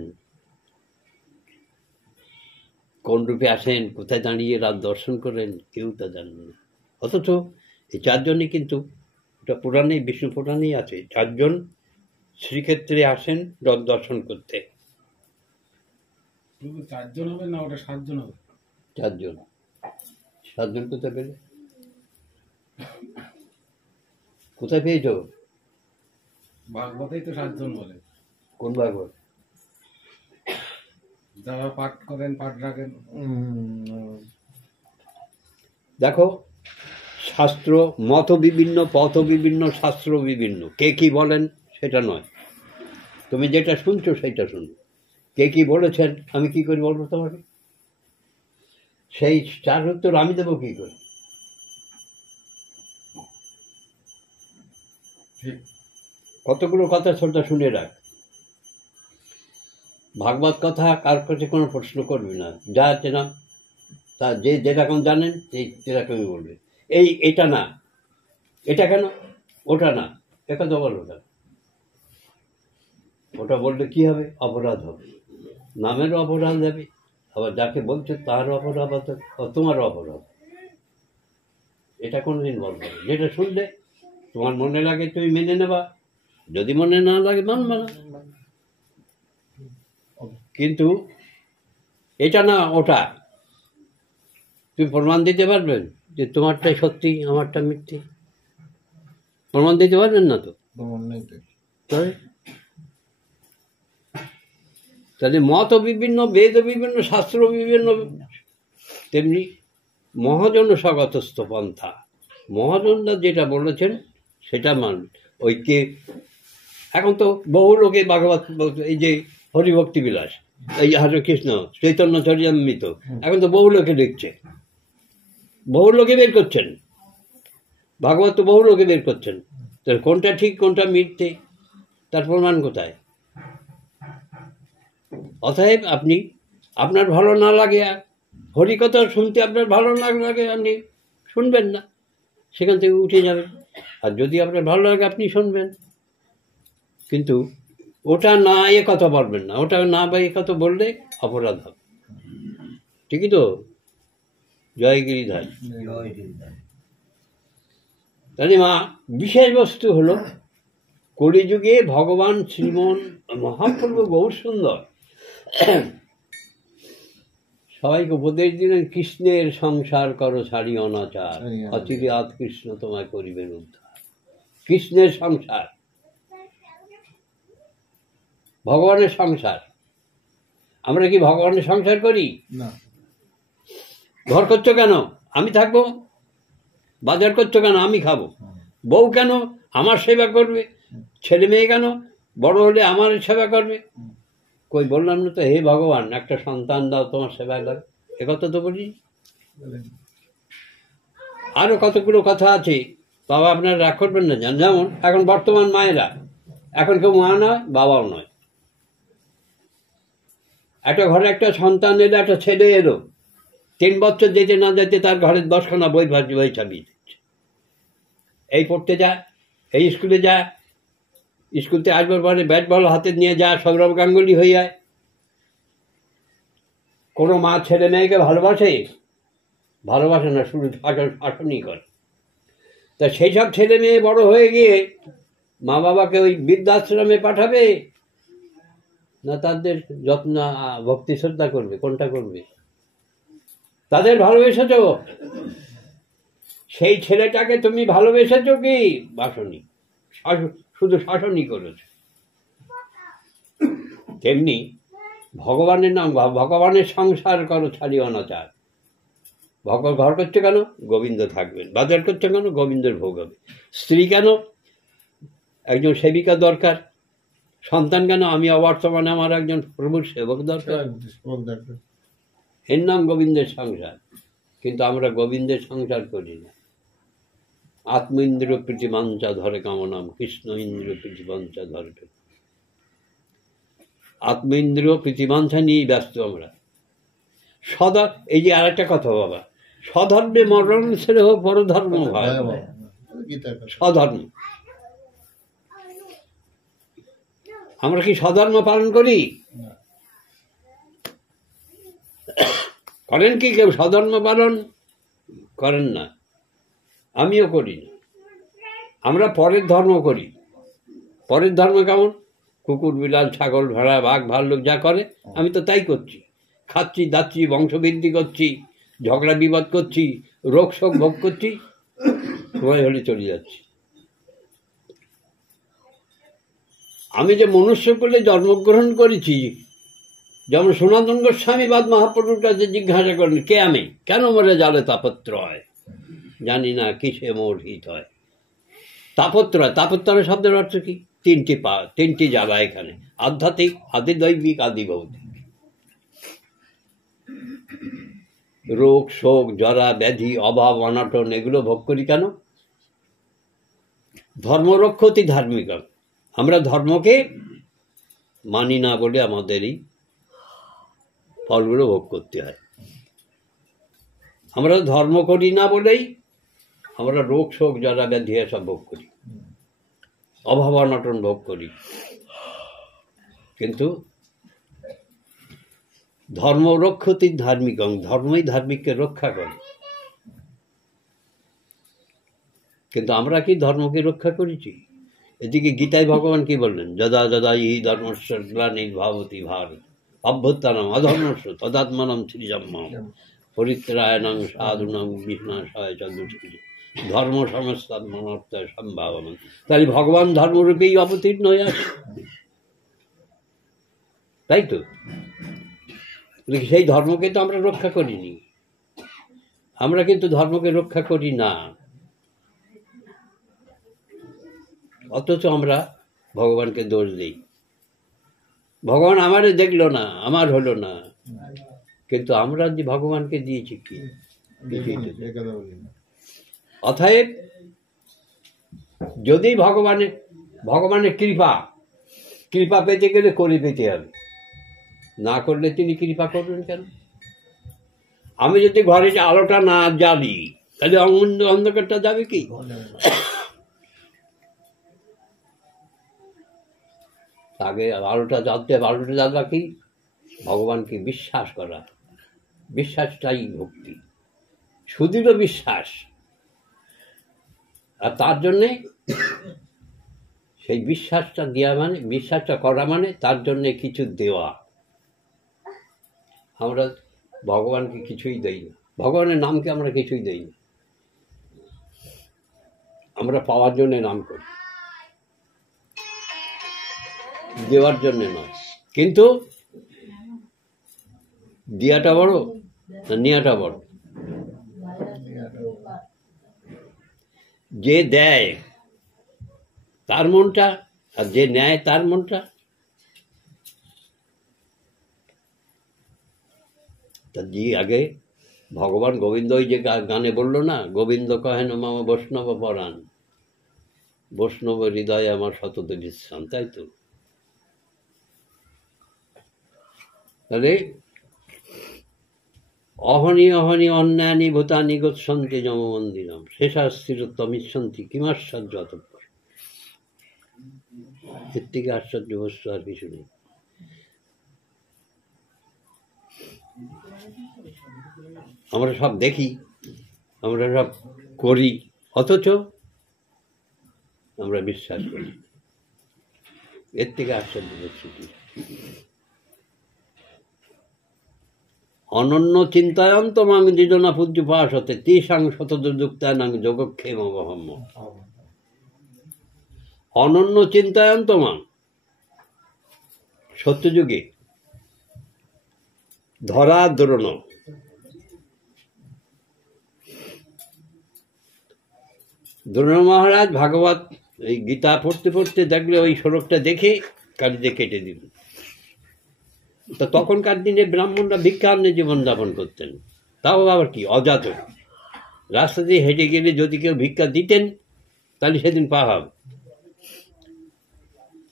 কোন রূপে আসেন, কোথায় দাঁড়িয়ে রাত দর্শন করেন, কেউ তা জানেন না। অথচ এই 4 জনই কিন্তু, এটা পুরাণে, বিষ্ণু পুরাণেই আছে, 4 জন শ্রীক্ষেত্রে আসেন রথ দর্শন করতে। 4 জন হবে না ওটা 7 জন হবে? 4 জন। 7 জন কোথায় পেলে? কোথায় পেয়েছ? ভাগবতেই তো 7 জন বলে। কোন ভাগবত? যারা পাঠ করেন, পাঠ রাখেন। দেখো, শাস্ত্র মত বিভিন্ন, পথ বিভিন্ন, শাস্ত্র বিভিন্ন। কে কি বলেন সেটা নয়, তুমি যেটা শুনছো সেটা শুনো। কে কি বলেছেন আমি কি করে বলবো তোমাকে? সেই চার উত্তর আমি দেবো কি করে? ঠিক। কতগুলো কথা ছোটটা শুনে রাখ। ভাগবত কথা কার কাছে কোনো প্রশ্ন করবি না, যা চেনা তা যে যেরকম জানেন সেই সেরকমই বলবে। এটা না, এটা কেন, ওটা না, একথা বলো না। ওটা বললে কি হবে? অপরাধ হবে, নামেরও অপরাধ হবে, আবার যাকে বলছে তার অপরাধ হবে, তোমারও অপরাধ। এটা কোনোদিন বলবে না। যেটা শুনলে তোমার মনে লাগে তুমি মেনে নেবা, যদি মনে না লাগে মানবা না। কিন্তু এটা না ওটা, তুমি প্রমাণ দিতে পারবেন যে তোমারটাই সত্যি আমারটা মিথ্যে? প্রমাণ দিতে পারবেন না তো। তাহলে মত বিভিন্ন, বেদ বিভিন্ন, শাস্ত্র বিভিন্ন, তেমনি মহাজন স্বগতস্থ পন্থা। মহাজনরা যেটা বলেছেন সেটা মানবে। ওই কে এখন তো বহু লোকে ভাগবত, এই যে হরিভক্তি বিলাস, এই হরে কৃষ্ণ চৈতন্য চরিতামৃত, এখন তো বহু লোকে লিখছে, বহু লোকে বের করছেন ভাগবত, তো বহু লোকে বের করছেন। তাহলে কোনটা ঠিক কোনটা মিথ্যে তার প্রমাণ কোথায়? অতএব আপনি, আপনার ভালো না লাগে, হরিকথা শুনতে আপনার ভালো না লাগে, আপনি শুনবেন না, সেখান থেকে উঠে যাবেন। আর যদি আপনার ভালো লাগে আপনি শুনবেন, কিন্তু ওটা না এ কথা বলবেন না, ওটা না বা এ কথা বললে অপরাধ হবে। ঠিকই তো? জয় গিরিধারী। তাহলে বিশেষ বস্তু হলো কলিযুগে ভগবান শ্রীমন মহাপ্রভু গৌর সুন্দর সবাইকে উপদেশ দিলেন, কৃষ্ণের সংসার করো ছাড়ি অনাচার, অচিরে আদ কৃষ্ণ তোমায় করিবেন উদ্ধার। কৃষ্ণের সংসার, ভগবানের সংসার। আমরা কি ভগবানের সংসার করি না? ঘর করছো কেন? আমি থাকবো। বাজার করছো কেন? আমি খাবো। বউ কেন? আমার সেবা করবে। ছেলে মেয়ে কেন? বড় হলে আমার সেবা করবে। কই বললাম না তো, হে ভগবান একটা সন্তান দাও তোমার সেবা করে, একথা তো বলি। আরো কতগুলো কথা আছে, বাবা আপনারা রাগ করবেন না। যেমন এখন বর্তমান মায়েরা, এখন কেউ মা নয়, বাবাও নয়। একটা ঘরে একটা সন্তান এলো, একটা ছেলে এলো, 3 বছর যেতে না যেতে তার ঘরের 10খানা বই চাপিয়ে দিচ্ছে। এই পড়তে যা, এই স্কুলে যা, স্কুল থেকে আসবার পরে ব্যাট বল হাতে নিয়ে যা, সৌরভ গাঙ্গুলি হয়ে যায়। কোনো মা ছেলে মেয়েকে ভালোবাসে? ভালোবাসে না, শুধু শাসনই করে। তা সেই সব ছেলে মেয়ে বড় হয়ে গিয়ে মা বাবাকে ওই বৃদ্ধাশ্রমে পাঠাবে না তাদের যত্ন ভক্তি শ্রদ্ধা করবে? কোনটা করবে? তাদের ভালোবেসেছ? সেই ছেলেটাকে তুমি ভালোবেসেছ কি বাসনি? শুধু শাসনই করেছ। তেমনি ভগবানের নাম, ভগবানের সংসার করো ছাড়ি অনাচার। ঘর করছে কেন? গোবিন্দ থাকবেন। বাজার করছে কেন? গোবিন্দের ভোগ হবে। স্ত্রী কেন? একজন সেবিকা দরকার। সন্তান কেন? আমি অবর্তমানে আমার একজন প্রভুর সেবক দরকার। এর নাম গোবিন্দের সংসার। কিন্তু আমরা গোবিন্দের সংসার করি না। আত্ম ইন্দ্র প্রীতিমাঞ্চা ধরে কামনাম, কৃষ্ণ ইন্দ্র প্রীতিমাঞ্চা ধরে। আত্ম ইন্দ্র প্রীতিমাঞ্চা নিয়েই ব্যস্ত আমরা। এই যে আর একটা কথা বাবা, স্বধর্মে মরণ ছেড়ে হোক পরধর্ম ভাই। স্বধর্ম, আমরা কি স্বধর্ম পালন করি? করেন কি কেউ স্বধর্ম পালন? করেন না, আমিও করি না। আমরা পরের ধর্ম করি। পরের ধর্ম কেমন? কুকুর বিড়াল ছাগল ভেড়া বাঘ ভাল্লুক যা করে আমি তো তাই করছি, খাচ্ছি দাচ্ছি বংশবৃদ্ধি করছি, ঝগড়া বিবাদ করছি, রোগ শোক ভোগ করছি, সময় হলে চলে যাচ্ছি। আমি যে মনুষ্য কুলে জন্মগ্রহণ করেছি, যেমন সনাতন গোস্বামীবাদ মহাপ্রভুর কাছে জিজ্ঞাসা করেন, কে আমি, কেন মরে জালে তাপত্রয়, জানি না কিসে মোর হিত হয়। তাপত্রয়, তাপত্রয় শব্দের অর্থ কি? তিনটি জ্বালা এখানে, আধ্যাত্মিক, আদি দৈবিক, আদি ভৌতিক। রোগ শোক জরা ব্যাধি অভাব অনাটন এগুলো ভোগ করি কেন? ধর্মরক্ষতি ধার্মিক। আমরা ধর্মকে মানি না বলে আমাদেরই ফলগুলো ভোগ করতে হয়। আমরা ধর্ম করি না বলেই আমরা রোগ শোক জরা ব্যাধি এসব ভোগ করি, অভাব অনটন ভোগ করি। কিন্তু ধর্ম রক্ষতি ধার্মিক, ধর্মই ধার্মিককে রক্ষা করে। কিন্তু আমরা কি ধর্মকে রক্ষা করেছি? এদিকে গীতায় ভগবান কি বললেন? যদা যদা ই ধর্মস্য গ্লানির্ভাবতি ভারত অভ্যুত্থানম অধর্মস্য তদাত্মানম সৃজম্যম পরিত্রায়ণং সাধুনাং বিনাশায় চ দুষ্কৃতি ধর্ম সংস্থাত্মনার্থায় সম্ভাবনা। তাই ভগবান ধর্মরূপেই অবতীর্ণ হয়ে আসে, তাই তো? সেই ধর্মকে তো আমরা রক্ষা করিনি। আমরা কিন্তু ধর্মকে রক্ষা করি না, অথচ আমরা ভগবানকে দোষ দিই। ভগবান আমারে দেখলো না, আমার হলো না, কিন্তু আমরা যে ভগবানকে দিয়েছি কি? অতএব যদি ভগবানের কৃপা পেতে গেলে করে পেতে হবে, না করলে তিনি কৃপা করবেন কেন? আমি যদি ঘরে আলোটা না জ্বালি তাহলে অন্ধকারটা যাবে কি? আগে আলোটা জ্বালা কি? ভগবানকে বিশ্বাস করা, বিশ্বাসটাই ভক্তি, সুদৃঢ় বিশ্বাস। আর তার জন্যে সেই বিশ্বাসটা দেওয়া মানে, বিশ্বাসটা করা মানে তার জন্যে কিছু দেওয়া। আমরা ভগবানকে কিছুই দেই না, ভগবানের নামকে আমরা কিছুই দেই না। আমরা পাওয়ার জন্যে নাম করি, দেওয়ার জন্যে নয়। কিন্তু দেওয়াটা বড় না নেওয়াটা বড়? যে দেয় তার মনটা, আর যে নেয় তার মনটা। তা যে আগে ভগবান গোবিন্দ ওই যে গানে বললো না, গোবিন্দ কহেন মামা বৈষ্ণব পরাণ, বৈষ্ণব হৃদয়ে আমার সতত বিশ্রাম, তাই তো? তাহলে অহনি অহনি অন্যানি ভূতানি গচ্ছন্তি যম মন্দিরম শেষাস্থিরত্বমিচ্ছন্তি কিমাশ্চর্য অতঃপর। এর থেকে আশ্চর্য বস্তু আর কিছু নেই। আমরা সব দেখি, আমরা সব করি, অথচ আমরা বিশ্বাস করি। এর থেকে আশ্চর্য বস্তু কি? অনন্য চিন্তায়ন্ত মাং যোজনা পূজ্য পাশ হতে তিসাং শতদুক্তানাং যোগক্ষেম বহম্ম। অনন্য চিন্তায়ন্ত মাং, সত্যযুগে ধরা দ্রোণ, দ্রোণ মহারাজ ভাগবত এই গীতা পড়তে পড়তে দেখলে ওই শ্লোকটা দেখে কালিতে কেটে দিলেন। তো তখনকার দিনে ব্রাহ্মণরা ভিক্ষান্নে জীবনযাপন করতেন, তাও আবার কি অজাত। রাস্তা দিয়ে হেঁটে গেলে যদি কেউ ভিক্ষা দিতেন তাহলে সেদিন পাওয়া হবে,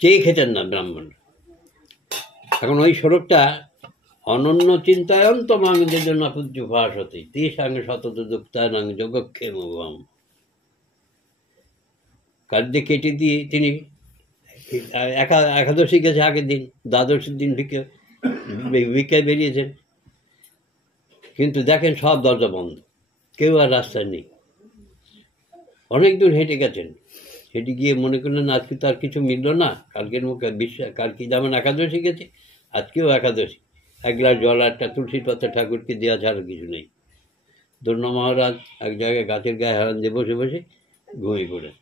চেয়ে খেতেন না ব্রাহ্মণরা। এখন ওই শ্লোকটা অনন্য চিন্তায়ন্ত মাংদের জন্য পূজ্য ভাস হতে তে সঙ্গে শতত দুক্তানাং যোগক্ষেম কার্যে কেটে দিয়ে তিনি একাদশী গেছে আগের দিন, দ্বাদশীর দিন ভিক্ষায় বেরিয়েছেন। কিন্তু দেখেন সব দরজা বন্ধ, কেউ আর রাস্তায় নেই। অনেক দূর হেঁটে গেছেন, সেটি গিয়ে মনে করলেন আজকে তো আর কিছু মিলল না, কালকের মুখে বিশ্বাস, কালকে যেমন একাদশী গেছে আজকেও একাদশী, এক গ্লাস জল একটা তুলসীর পাতা ঠাকুরকে দেওয়া ছাড়া কিছু নেই। ধন্য মহারাজ এক জায়গায় গাছের গায়ে হারান দিয়ে বসে বসে ঘুমিয়ে পড়েন।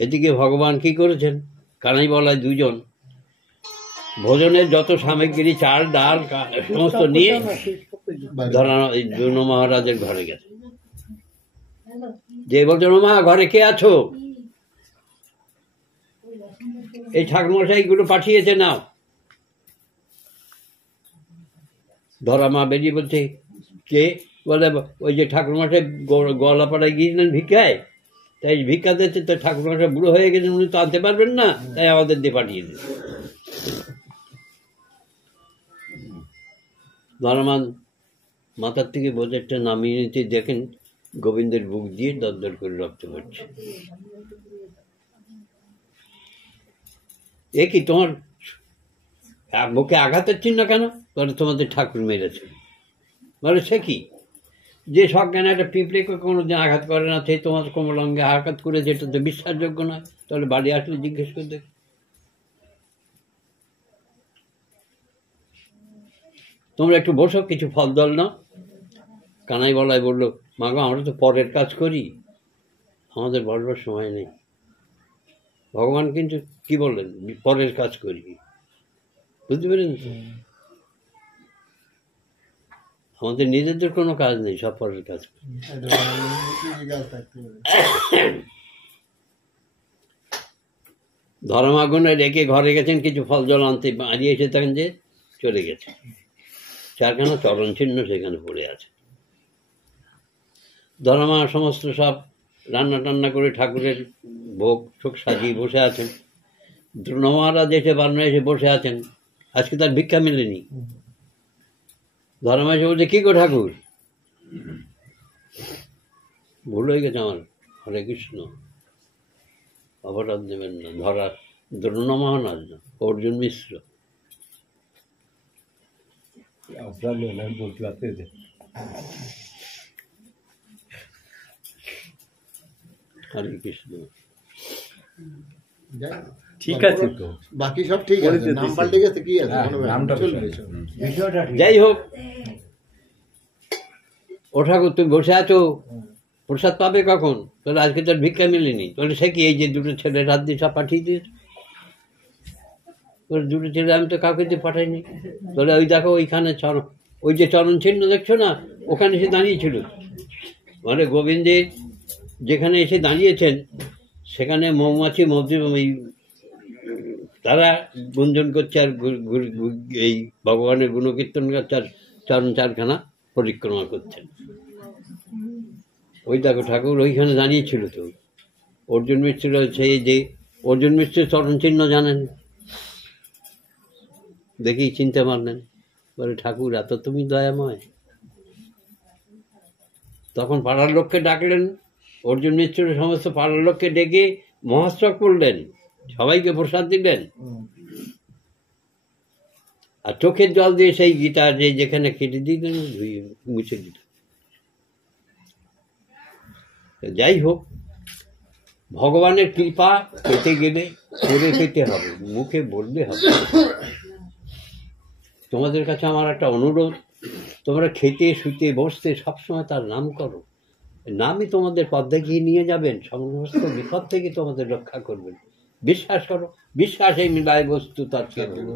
এদিকে ভগবান কি করেছেন, কানাই বলায় দুজন ভোজনের যত সামগ্রী চাল ডাল সমস্ত নিয়ে ধরা ধন্য মহারাজের ঘরে গেছে। যে বলছেন মা ঘরে কে আছো, এই ঠাকুরমশাইগুলো পাঠিয়েছে নাও। ধরা মা বেরিয়ে বলছে কে, বলে ওই যে ঠাকুরমশাই গলাপাড়ায় গিয়েছিলেন ভিক্ষায়, তাই ভিক্ষা দিচ্ছে, তো ঠাকুরমশাই বুড়ো হয়ে গেছেন, উনি তো আনতে পারবেন না, তাই আমাদের দিয়ে পাঠিয়ে দিন। ধরামান মাথার থেকে বোঝারটা নামিয়ে নিতে দেখেন গোবিন্দের বুক দিয়ে দরদর করে রক্ত পড়ছে। এ কি তোমার বুকে আঘাতের চিহ্ন কেন, বলে তোমাদের ঠাকুর মেরেছে। বলে সে কি, যে সজ্ঞানে একটা পিঁপড়েকে কোনোদিন আঘাত করে না, সেই তোমার কোমল অঙ্গে আঘাত করে, যেটা তো বিশ্বাসযোগ্য নয়। তাহলে বাড়ি আসলে জিজ্ঞেস করে দেখ। তোমরা একটু বসো, কিছু ফল দল নাও। কানাই বলায় বললো মা গো, আমরা তো পরের কাজ করি, আমাদের বলবার সময় নেই। ভগবান কিন্তু কি বললেন, পরের কাজ করি, বুঝতে পেরেন? আমাদের নিজেদের কোনো কাজ নেই, সব পরের কাজ করি। ধর্মাগুনে রেখে ঘরে গেছেন, কিছু ফল জল আনতে বাড়িয়ে এসে থাকেন যে চলে গেছে, চারখানা চরণ চিহ্ন সেখানে পড়ে আছে। ধর্মা সমস্ত সব রান্না টান্না করে ঠাকুরের ভোগ ঠোক সাজিয়ে বসে আছেন। দ্রোণ মহারাজ এসে বারণ এসে বসে আছেন, আজকে তার ভিক্ষা মেলেনি। ধর্মা এসে বলছে কি গো ঠাকুর, ভুল হয়ে গেছে আমার, হরে কৃষ্ণ, অপরাধ দেবেন না। ধরা দ্রোণ মহারাজ না, অর্জুন মিশ্র। বলতে পারতে হরে কৃষ্ণ। ঠিক আছে, তো বাকি সব ঠিক আছে, নাম পাল্টে গেছে, কি আছে, নামটা চলবে। যাই হোক, ও ঠাকুর তুমি বসে আছো, প্রসাদ পাবে কখন? তাহলে আজকে তোর ভিক্ষা মেলেনি। তাহলে সে কি, এই যে দুটো ছেলের হাত দিয়ে সব পাঠিয়ে দিয়েছে। ওর দুটো ছেলে আমি তো কাউকে দিয়ে পাঠাইনি। তাহলে ওই দেখো ওইখানে চরণ, ওই যে চরণ চিহ্ন দেখছো না, ওখানে এসে দাঁড়িয়েছিল। মানে গোবিন্দের যেখানে এসে দাঁড়িয়েছেন সেখানে মৌমাছি মধ্যে ওই তারা গুঞ্জন করছে আর এই ভগবানের গুণকীর্তন করছে আর চরণ চারখানা পরিক্রমা করছেন। ওই দেখো ঠাকুর ওইখানে দাঁড়িয়েছিল। তো অর্জুন মিশ্র, সেই যে অর্জুন মিশ্রের চরণ চিহ্ন জানেন, দেখি চিনতে পারলেন। বলে ঠাকুর এত তুমি দয়াময়। তখন পাড়ার লোককে ডাকলেন, অর্জুন মিশ্র সমস্ত পাড়ার লোককে ডেকে মহাস্ত্রক করলেন, সবাইকে প্রসাদ দিলেন, আর চোখের জল দিয়ে সেই গীতা যে যেখানে কেটে দিলেন ধুয়ে মুছে দিলেন। যাই হোক, ভগবানের কৃপা পেতে গেলে করে পেতে হবে, মুখে বললে হবে। তোমাদের কাছে আমার একটা অনুরোধ, তোমরা খেতে শুতে বসতে সবসময় তার নাম করো। নামই তোমাদের পথ দেখিয়ে নিয়ে যাবেন, সমস্ত বিপদ থেকে তোমাদের রক্ষা করবেন। বিশ্বাস করো, বিশ্বাসে মিলায় বস্তু তার কেবল।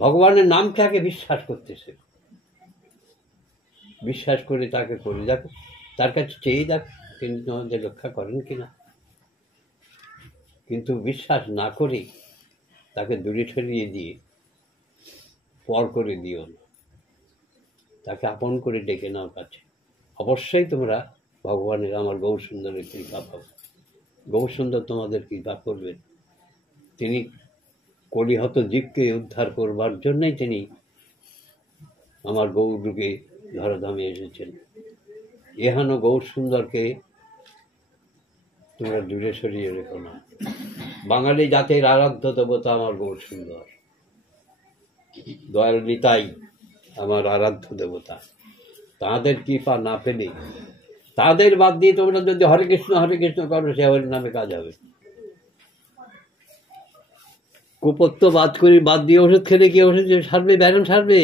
ভগবানের নামকে আগে বিশ্বাস করতেছে, বিশ্বাস করে তাকে করে দেখো, তার কাছে চেয়ে দেখো তিনি তোমাদের রক্ষা করেন কিনা। কিন্তু বিশ্বাস না করে তাকে দূরে সরিয়ে দিয়ে পর করে দিও না, তাকে আপন করে ডেকে নাও কাছে। অবশ্যই তোমরা ভগবানের আমার গৌর সুন্দরের কৃপা পাবে। গৌর সুন্দর তোমাদের কৃপা করবেন। তিনি কলিহত জীবকে উদ্ধার করবার জন্যই তিনি আমার গৌরকে ধরাধামে এসেছেন। এহেন গৌর সুন্দরকে তোমরা দূরে সরিয়ে রেখো না। বাঙালি জাতির আরাধ্য দেবতা আমার গৌর সুন্দর, দয়াল নিতাই আমার আরাধ্য দেবতা। তাঁদের কৃপা না পেলে তাদের বাদ দিয়ে তোমরা যদি হরে কৃষ্ণ করো, সে হরির নামে কাজ হবে। কুপত্য বাদ দিয়ে ওষুধ খেলে কি ওষুধ সারবে? ব্যায়াম সারবে?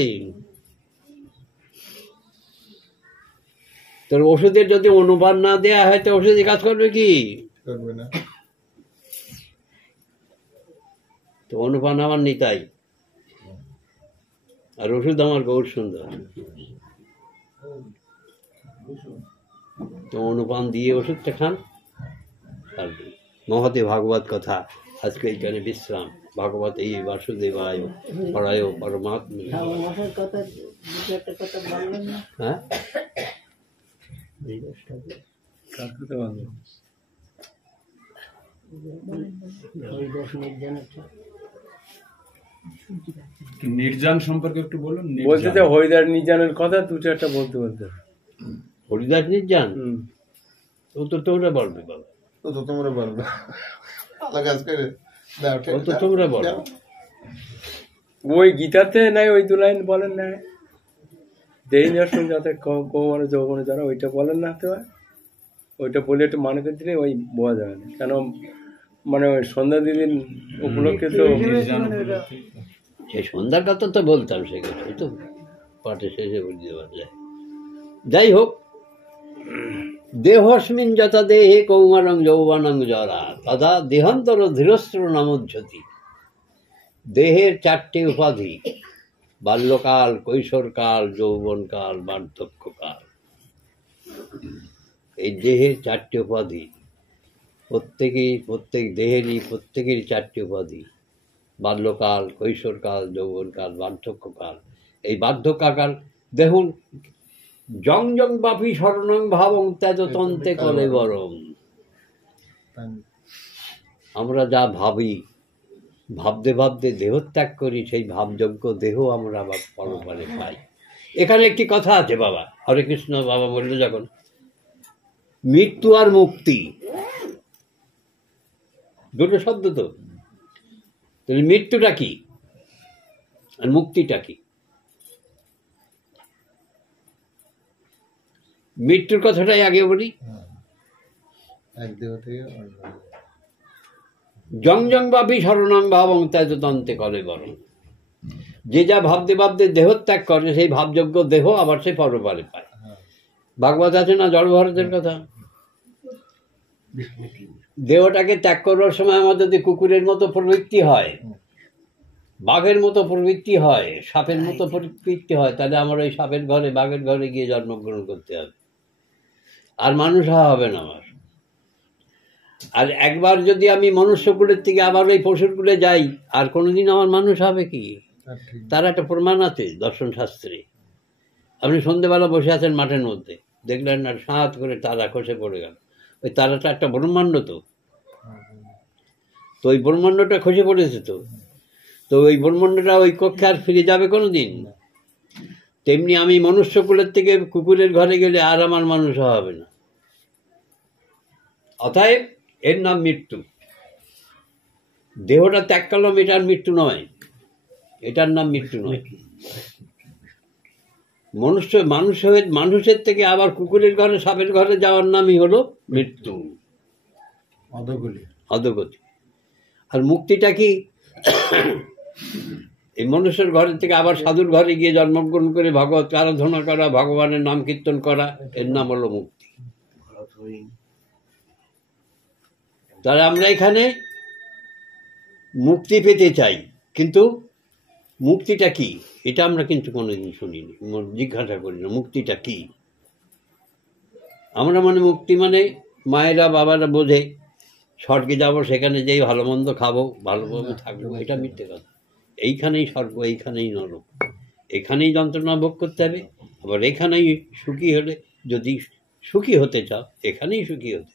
তোর ওষুধের যদি অনুপান না দেয়া হয় তো ওষুধে কাজ করবে কি? করবে না। তো অনুপান আমার নিতাই, আর ওষুধ আমার গৌর সুন্দর। তো অনুপান দিয়ে ওষুধটা খান, সারবে। মহতে ভাগবত কথা। আজকে এইখানে বিশ্রাম। ভাগবত এই বাসুদেবায় পরায় পরমাত্মা। হ্যাঁ, নির্জন সম্পর্কে একটু বলুন। বলতে চাও হরিদাস নির্জানের কথা দু চারটা বলতে। হরিদাস নির্জান ও তো তোমরা বলবে বাবা, তো তো তোমরা বলবে আলাদা কাজ করে দাও, ঠিক ও তো তোমরা বলো। ওই গীতাতে নাই ওই দু লাইন বলেন না, দেই দর্শন যাতে কৌমারে যৌবনে যারা, ওইটা বলেন না হতে হয়। ওইটা বলে একটু মানে করে দিলে ওই বোঝা যাবে না, কেন মানে ওই সন্ধ্যা দিদির উপলক্ষে তো সেই সন্ধ্যার কথা তো বলতাম, সেখানে ওই তো পাঠে শেষে বলে দেওয়া যায়। যাই হোক, দেহস্মিন যথা দেহে কৌমারং যৌবনং জরা তথা দেহান্তর ধীরস্ত্র নামোজ্জতি। দেহের চারটে উপাধি: বাল্যকাল, কৈশোরকাল, যৌবনকাল, বার্ধক্যকাল। এই দেহের চারটে উপাধি, প্রত্যেক দেহেরই চারটে উপাধি: বাল্যকাল, কৈশোরকাল, যৌবনকাল, বার্ধক্যকাল। এই বার্ধক্যকাল দেখুন, জং জং বাপি শরণং ভাবং ত্যাজতন্তে কলেবরম। আমরা যা ভাবি, ভাবতে দেহত্যাগ করি, সেই ভাবযোগ্য দেহ আমরা আবার পরপারে পাই। এখানে একটি কথা আছে বাবা, হরে কৃষ্ণ বাবা বলল যখন, মৃত্যু আর মুক্তি দুটো শব্দ তো। তাহলে মৃত্যুটা কি আর মুক্তিটা কি? মৃত্যুর কথাটাই আগে বলি। এক দেহ থেকে অন্য। জং জং ভাবি শরণং ভাবং ত্যাজতন্তে কলেবরম। যে যা ভাবতে দেহত্যাগ করে, সেই ভাবযোগ্য দেহ আবার সে পরপারে পায়। ভাগবত আছে না জড়ভারতের কথা? দেহটাকে ত্যাগ করবার সময় আমার যদি কুকুরের মতো প্রবৃত্তি হয়, বাঘের মতো প্রবৃত্তি হয়, সাপের মতো প্রবৃত্তি হয়, তাহলে আমার ওই সাপের ঘরে, বাঘের ঘরে গিয়ে জন্মগ্রহণ করতে হবে, আর মানুষ হওয়া হবে না আমার। আর একবার যদি আমি মনুষ্যকুলের থেকে আবার ওই পশুর কুলে যাই, আর কোনোদিন আমার মানুষ হবে কি? তার একটা প্রমাণ আছে দর্শন শাস্ত্রে। আপনি সন্ধ্যেবেলা বসে আছেন মাঠের মধ্যে, দেখলেন আর সাঁত করে তারা খসে পড়ে গেল। ওই তারাটা একটা ব্রহ্মাণ্ড, তো ওই ব্রহ্মাণ্ডটা খসে পড়েছে। তো ওই ব্রহ্মাণ্ডটা ওই কক্ষে আর ফিরে যাবে কোনো দিন? তেমনি আমি মনুষ্যকুলের থেকে কুকুরের ঘরে গেলে আর আমার মানুষ হবে না। অতএব এর নাম মৃত্যু। দেহটা ত্যাগ করলাম, এটার মৃত্যু নয়, এটার নাম মৃত্যু নয়। মানুষের থেকে আবার কুকুরের ঘরে, সাপের ঘরে যাওয়ার নামই হলো মৃত্যু, অধোগতি। আর মুক্তিটা কি? এই মনুষ্যের ঘরের থেকে আবার সাধুর ঘরে গিয়ে জন্মগ্রহণ করে ভগবত আরাধনা করা, ভগবানের নাম কীর্তন করা, এর নাম হলো মুক্তি। তাহলে আমরা এখানে মুক্তি পেতে চাই, কিন্তু মুক্তিটা কি এটা আমরা কিন্তু কোনোদিন শুনিনি, জিজ্ঞাসা করি না মুক্তিটা কি। আমরা মুক্তি মানে মায়েরা বাবারা বোঝে স্বর্গে যাব, সেখানে যেই ভালো মন্দ খাবো, ভালোভাবে থাকবো, এটা মিথ্যে কথা। এইখানেই স্বর্গ, এইখানেই নরক, এখানেই যন্ত্রণা ভোগ করতে হবে। আবার এখানেই সুখী হলে, যদি সুখী হতে চাও এখানেই সুখী হতে।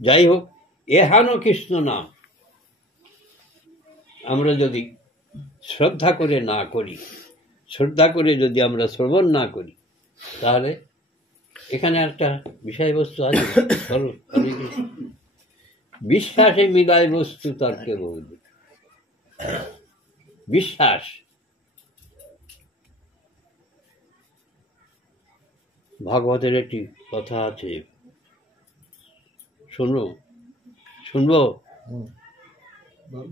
যাই হোক এহানো কৃষ্ণ নাম আমরা যদি শ্রদ্ধা করে না করি, শ্রদ্ধা করে যদি আমরা শ্রবণ না করি, তাহলে এখানে একটা বিষয়বস্তু আছে। বিশ্বাসে মিলায় বস্তু তর্কে বহুদূর। বিশ্বাস, ভাগবতের একটি কথা আছে, শুনবো? হুম, বল।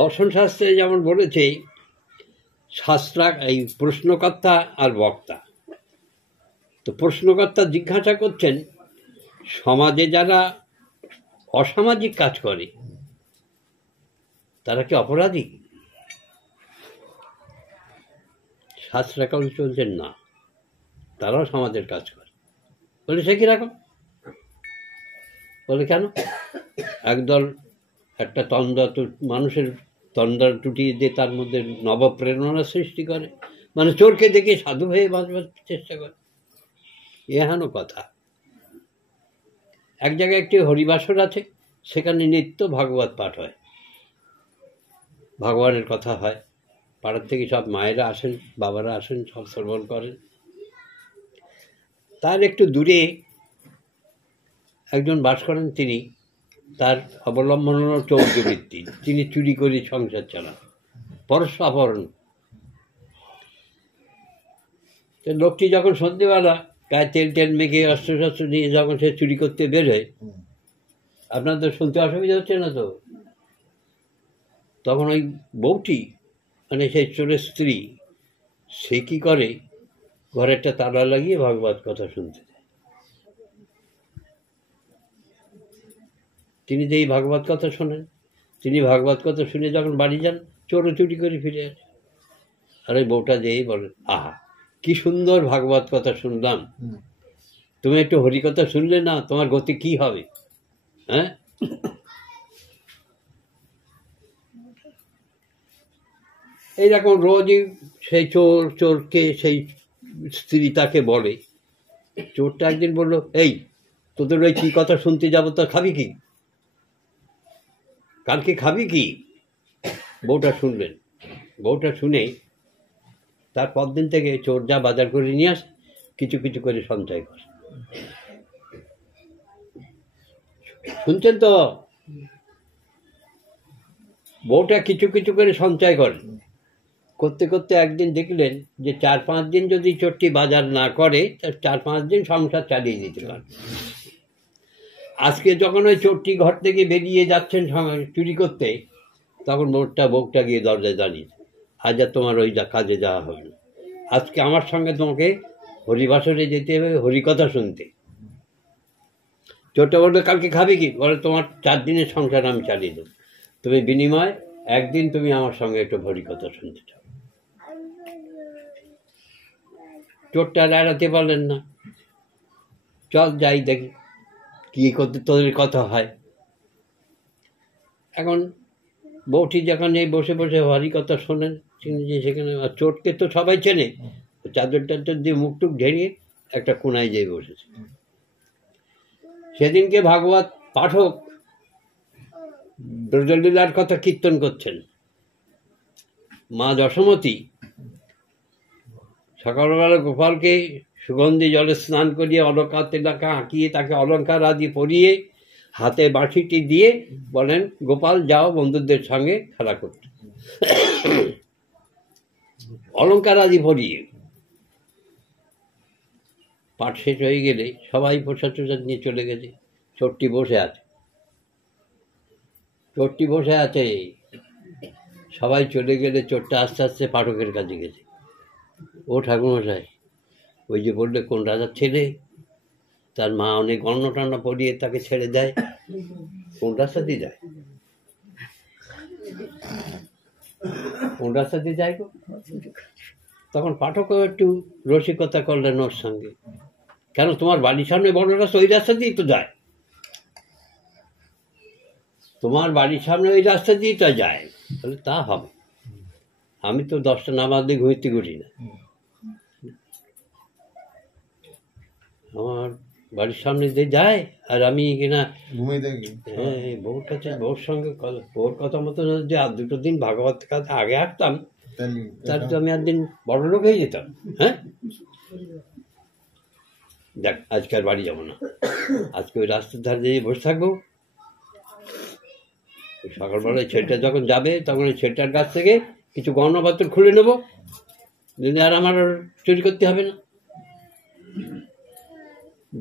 দর্শন শাস্ত্রে যেমন বলেছে, এই প্রশ্নকর্তা আর বক্তা। তো প্রশ্নকর্তা জিজ্ঞাসা করছেন, সমাজে যারা অসামাজিক কাজ করে তারা কি অপরাধী? শাস্ত্রাকাল চলছেন না, তারাও সমাজের কাজ করে। বলে সে কিরকম? বলে কেন? একদল একটা মানুষের তন্দ্রা টুটিয়ে দিয়ে তার মধ্যে নবপ্রেরণা সৃষ্টি করে, মানে চোরকে দেখে সাধু হয়ে বাঁচবার চেষ্টা করে। এহেন কথা। এক জায়গায় একটি হরিবাসর আছে, সেখানে নিত্য ভাগবত পাঠ হয়, ভগবানের কথা হয়। পাড়ার থেকে সব মায়েরা আসেন, বাবারা আসেন, সব শ্রবণ করেন। তার একটু দূরে একজন বাস করেন, তিনি তার অবলম্বন হল চৌর্যবৃত্তি, তিনি চুরি করে সংসার চালান, পরশ অপহরণ। তো লোকটি যখন সন্ধ্যেবেলা গায়ে তেল মেখে অস্ত্র শস্ত্র নিয়ে যখন সে চুরি করতে বের হয়, আপনার তো শুনতে অসুবিধা হচ্ছে না তো? তখন ওই বউটি, মানে সেই চোরের স্ত্রী, সে কি করে, ঘরেরটা তালা লাগিয়ে ভাগবত কথা শুনতে যায়। তিনি যে এই ভাগবত কথা শোনেন, তিনি ভাগবত কথা শুনে যখন বাড়ি যান, চোরও চুরি করে ফিরে আসে। আর ওই বউটা যেই বলেন, আহা কি সুন্দর ভাগবত কথা শুনলাম, তুমি একটু হরিকথা শুনলে না, তোমার গতি কি হবে? হ্যাঁ, এইরকম রোজই সেই চোরকে সেই স্ত্রী তাকে বলে। চোরটা একদিন বলল, এই তোদের ওই কি কথা শুনতে যাবো, তো খাবি কি, কালকে খাবি কি? বউটা শুনলেন। বউটা শুনে তার পরদিন থেকে চোর যা বাজার করে নিয়ে আসে, কিছু কিছু করে সঞ্চয় করে। শুনছেন তো? বউটা কিছু কিছু করে সঞ্চয় করে। করতে করতে একদিন দেখলেন যে 4-5 দিন যদি চোরটি বাজার না করে, তার 4-5 দিন সংসার চালিয়ে দিতে পারে। আজকে যখন ওই চোরটি ঘর থেকে বেরিয়ে যাচ্ছেন চুরি করতে, তখন বউটা গিয়ে দরজায় দাঁড়িয়ে, আজ আর তোমার ওই কাজে যাওয়া হবে না, আজকে আমার সঙ্গে তোমাকে হরিবাসরে যেতে হবে, হরিকথা শুনতে। চোরটা বলবে, কালকে খাবে কি? বলে, তোমার 4 দিনের সংসার আমি চালিয়ে দেবো, তুমি বিনিময় একদিন তুমি আমার সঙ্গে একটু হরিকথা শুনতে চাও। চোরটা এড়াতে পারলেন না, চল যাই দেখি কি করতে তোদের কথা হয়। এখন বউটি যখন এই বসে বসে হরিকথা শোনেন, তিনি যে সেখানে, চোরকে তো সবাই চেনে, চাদর টাদর দিয়ে মুখ টুক ঢেরিয়ে একটা কোনায় যেয়ে বসেছে। সেদিনকে ভাগবত পাঠক ব্রজলীলার কথা কীর্তন করছেন। মা যশোমতী সকালবেলা গোপালকে সুগন্ধি জলে স্নান করিয়ে অলঙ্কার তেলাকা আঁকিয়ে তাকে অলঙ্কার আদি পরিয়ে হাতে বাঁশিটি দিয়ে বলেন, গোপাল যাও বন্ধুদের সঙ্গে খেলা করতে। অলঙ্কার আদি পরিয়ে পাঠ শেষ হয়ে গেলে সবাই প্রসাদ টসাদ নিয়ে চলে গেছে। চোরটি বসে আছে। সবাই চলে গেলে চোরটা আস্তে আস্তে পাঠকের কাছে গেছে। ও ঠাকুরমশাই, ওই যে বললে কোন রাজার ছেলে, তার মা অনেক গণ্য টান্না পড়িয়ে তাকে ছেড়ে দেয়, কোন রাস্তা দিয়ে যায়? কোন রাস্তা দিয়ে যায় গো? তখন পাঠকও একটু রসিকতা করলেন ওর সঙ্গে, কেন তোমার বাড়ির সামনে বড় রাস্তা, ওই রাস্তা দিয়েই তো যায়, তোমার বাড়ির সামনে ওই রাস্তা দিয়েই তো যায়। বলে, তা হবে, আমি তো 10টা না বাজলে ঘুরতে ঘুরি না, আমার বাড়ির সামনে দিয়ে যায়, আর আমি কিনা ঘুমিয়ে দেখি। হ্যাঁ, বউর সঙ্গে বউর কথা মতো যদি আর 2 দিন ভাগবত কথা আগে আসতাম, তাহলে তো আমি একদিন বড় লোক হয়ে যেতাম। হ্যাঁ, দেখ আজকে আর বাড়ি যাবো না, আজকে ওই রাস্তার ধারে দিয়ে বসে থাকবো। সকালবেলায় ছেলেটা যখন যাবে তখন ওই ছেলেটার কাছ থেকে কিছু গহনাপত্র খুলে নেবো, যদি আর আমার চুরি করতে হবে না।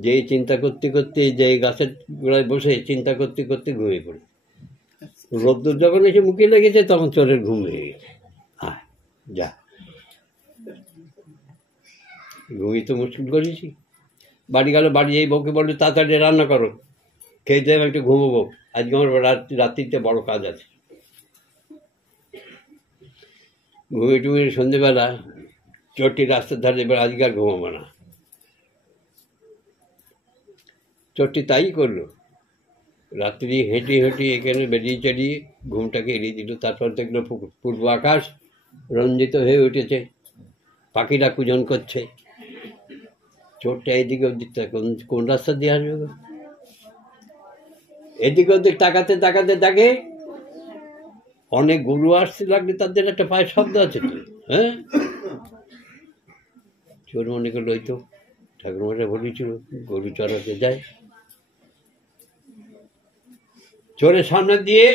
যেই চিন্তা করতে করতে, যেই গাছের গোড়ায় বসে চিন্তা করতে করতে ঘুমিয়ে পড়ে। রোদ্দুর যখন এসে মুখে লেগেছে তখন চোরের ঘুম হয়ে গেছে। হ্যাঁ যা, ঘুমিয়ে তো মুশকিল করেছি। বাড়ি গেল, বাড়ি এই বউকে বললো তাড়াতাড়ি রান্না করো, খেয়ে দিয়ে একটু ঘুমোবো, আজকে আমার রাত্রিতে বড় কাজ আছে। ঘুমিয়ে টুমিয়ে সন্ধেবেলা চোরটি রাস্তার ধারে, এবার আজকে আর ঘুমাবো না। চোরটি তাই করলো, রাত্রি হেঁটে হেঁটে এখানে বেরিয়ে চড়িয়ে ঘুমটাকে এড়িয়ে দিল। তারপর দেখলো পূর্ব আকাশ রঞ্জিত হয়ে উঠেছে, পাখিরা কুজন করছে। চোরটা এদিকে ওদিক কোন রাস্তা দিয়ে আসবে গো? এদিক ওদিক তাকাতে তাকাতে তাকে অনেক গরু আসতে লাগলে, তাদের একটা পায়ের শব্দ আছে তো। হ্যাঁ, চোর মনে করলো ওই তো ঠাকুরমাটা বলেছিল গরু চড়াতে যায়। চোরের সামনে দিয়ে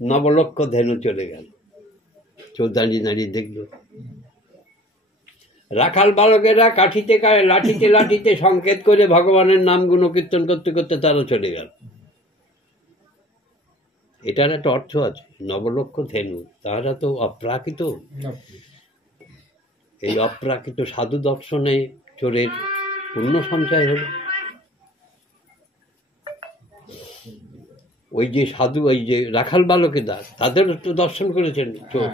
নবলক্ষ ধেনু চলে গেল। চোর দাঁড়িয়ে দাঁড়িয়ে দেখলো, রাখাল বালকেরা লাঠিতে লাঠিতে সংকেত করে ভগবানের নাম গুণকীর্তন করতে করতে তারা চলে গেল। এটার একটা অর্থ আছে, নবলক্ষ ধেনু, তারা তো অপ্রাকৃত। এই অপ্রাকৃত সাধু দর্শনে চোরের পুণ্য সঞ্চয় হল। ওই যে সাধু, ওই যে রাখাল বালকেরা, তাদের তো দর্শন করেছেন চোর।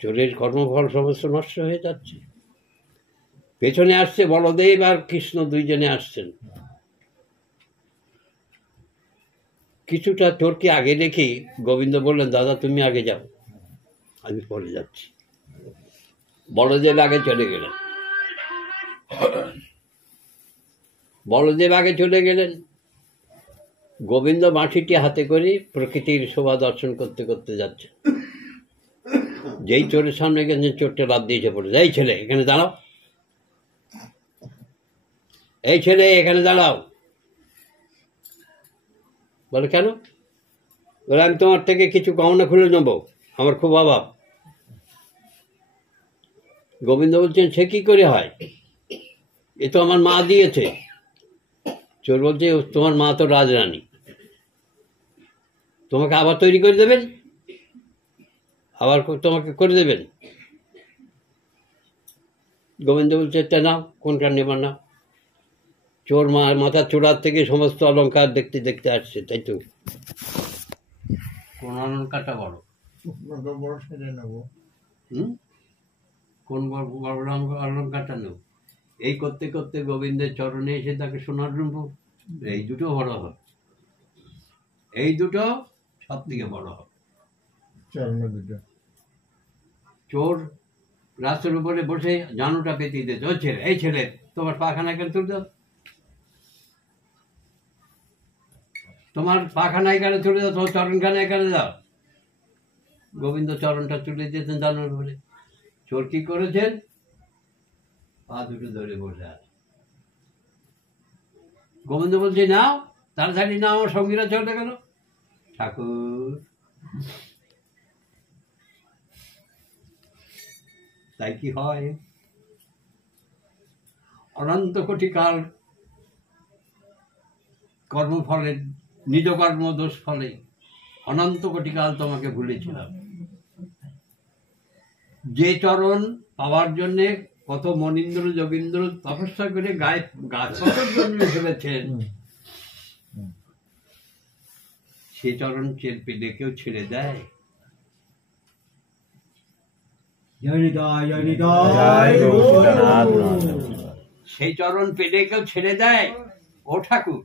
চোরের কর্মফল সমস্ত নষ্ট হয়ে যাচ্ছে। পেছনে আসছে বলদেব আর কৃষ্ণ, দুইজনে আসছেন। কিছুটা চোরকে আগে দেখি গোবিন্দ বললেন, দাদা তুমি আগে যাও, আমি পরে যাচ্ছি। বলদেব আগে চলে গেলেন। গোবিন্দ মাটিটি হাতে করে প্রকৃতির শোভা দর্শন করতে করতে যাচ্ছে। যেই চোরের সামনে গেছে, চোরটা লাফ দিয়েছে পড়ে, এই ছেলে এখানে দাঁড়াও, এই ছেলে এখানে দাঁড়াও। বলে কেন? বলে আমি তোমার থেকে কিছু গহনা খুলে নেবো, আমার খুব অভাব। গোবিন্দ বলছেন, সে কি করে হয়, এ তো আমার মা দিয়েছে। চোর বলছে, তোমার মা তো রাজরানী, তোমাকে আবার তৈরি করে দেবেন, আবার তোমাকে করে দেবেন। গোবিন্দ বলছে, তা নাও, কোনটা নেবার নাও। চোর মাথার চূড়ার থেকে সমস্ত অলঙ্কার দেখতে দেখতে আসছে, তাই তো। কোন অলঙ্কারটা বড়? বড় সেটা নেবো। কোন বড় অলঙ্কারটা নেব? এই করতে করতে গোবিন্দের চরণে এসে তাকে সোনার রূপ, এই দুটো বড় হবে, এই দুটো সব থেকে বড় হবে। চোর রাস্তার উপরে বসে জানুটা পেতিয়ে দিত, ওই ছেলে, এই ছেলে তোমার পাখানা কেন তুলতে, তোমার পাখানা এখানে তুলে দাও, তোমার চরণখানা এখানে দাও। গোবিন্দ চরণটা তুলে দিতেন জানুর উপরে। চোর কি করেছেন? পা দুটো ধরে বসে আছে। গোবিন্দ বলছে, নাও তাড়াতাড়ি নাও, আমার সঙ্গীরা চলে গেল। ঠাকুর তাই কি হয়? অনন্ত কোটি কাল কর্মফলের, নিজ কর্ম দোষ ফলে অনন্ত কোটি কাল তোমাকে ভুলেছিলাম। যে চরণ পাওয়ার জন্যে কত মনীন্দ্র যোগীন্দ্র তপস্যা করে গায়ে গাছ জন্মে ফেলেছেন, সে চরণ পেলে কেউ ছেড়ে দেয়? সেই চরণ পেলে কেউ ছেড়ে দেয়? ও ঠাকুর,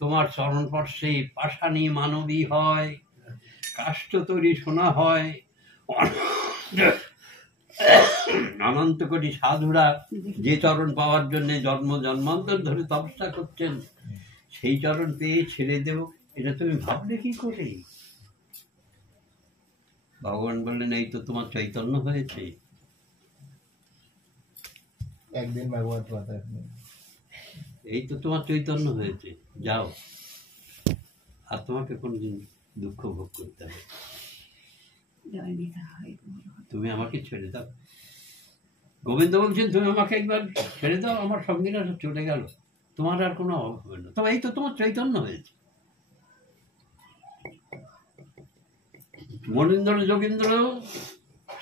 তোমার চরণ স্পর্শে পাষাণী মানবী হয়, কাষ্ঠ তৈরি সোনা হয়। অনন্ত কোটি সাধুরা যে চরণ পাওয়ার জন্য জন্ম জন্মান্তর ধরে তপস্যা করছেন, সেই চরণ পেয়ে ছেড়ে দেব, এটা তুমি ভাবলে কি করে? ভগবান বললেন, এই তো তোমার চৈতন্য হয়েছে। একদিন ভাগবত কথা এই তো তোমার চৈতন্য হয়েছে, যাও, আর তোমাকে কোনদিন দুঃখ ভোগ করতে হবে। তুমি আমাকে ছেড়ে দাও। গোবিন্দ বলছেন তুমি আমাকে একবার ছেড়ে দাও, আমার সঙ্গীরা চলে গেল, তোমার আর কোনো অভাব হবে না। তবে এই তো তোমার চৈতন্য হয়েছে। মনীন্দ্র যোগীন্দ্র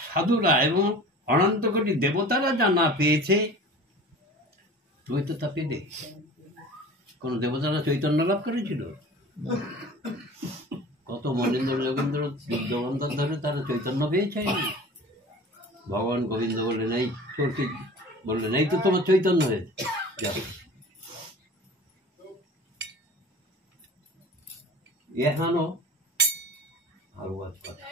সাধুরা এবং অনন্ত কোটি দেবতারা যা না পেয়েছে, তুমি তো তা পেলে। কোন দেবতারা চৈতন্য লাভ করেছিল? কত মনীন্দ্র যোগীন্দ্র যুদ্ধবন্ধর ধরে তারা চৈতন্য পেয়েছে। ভগবান গোবিন্দ বললেন এই চোরকে বললেন এই তো তোমার চৈতন্য হয়েছে, যাও। এখানো ভাগবত কথা।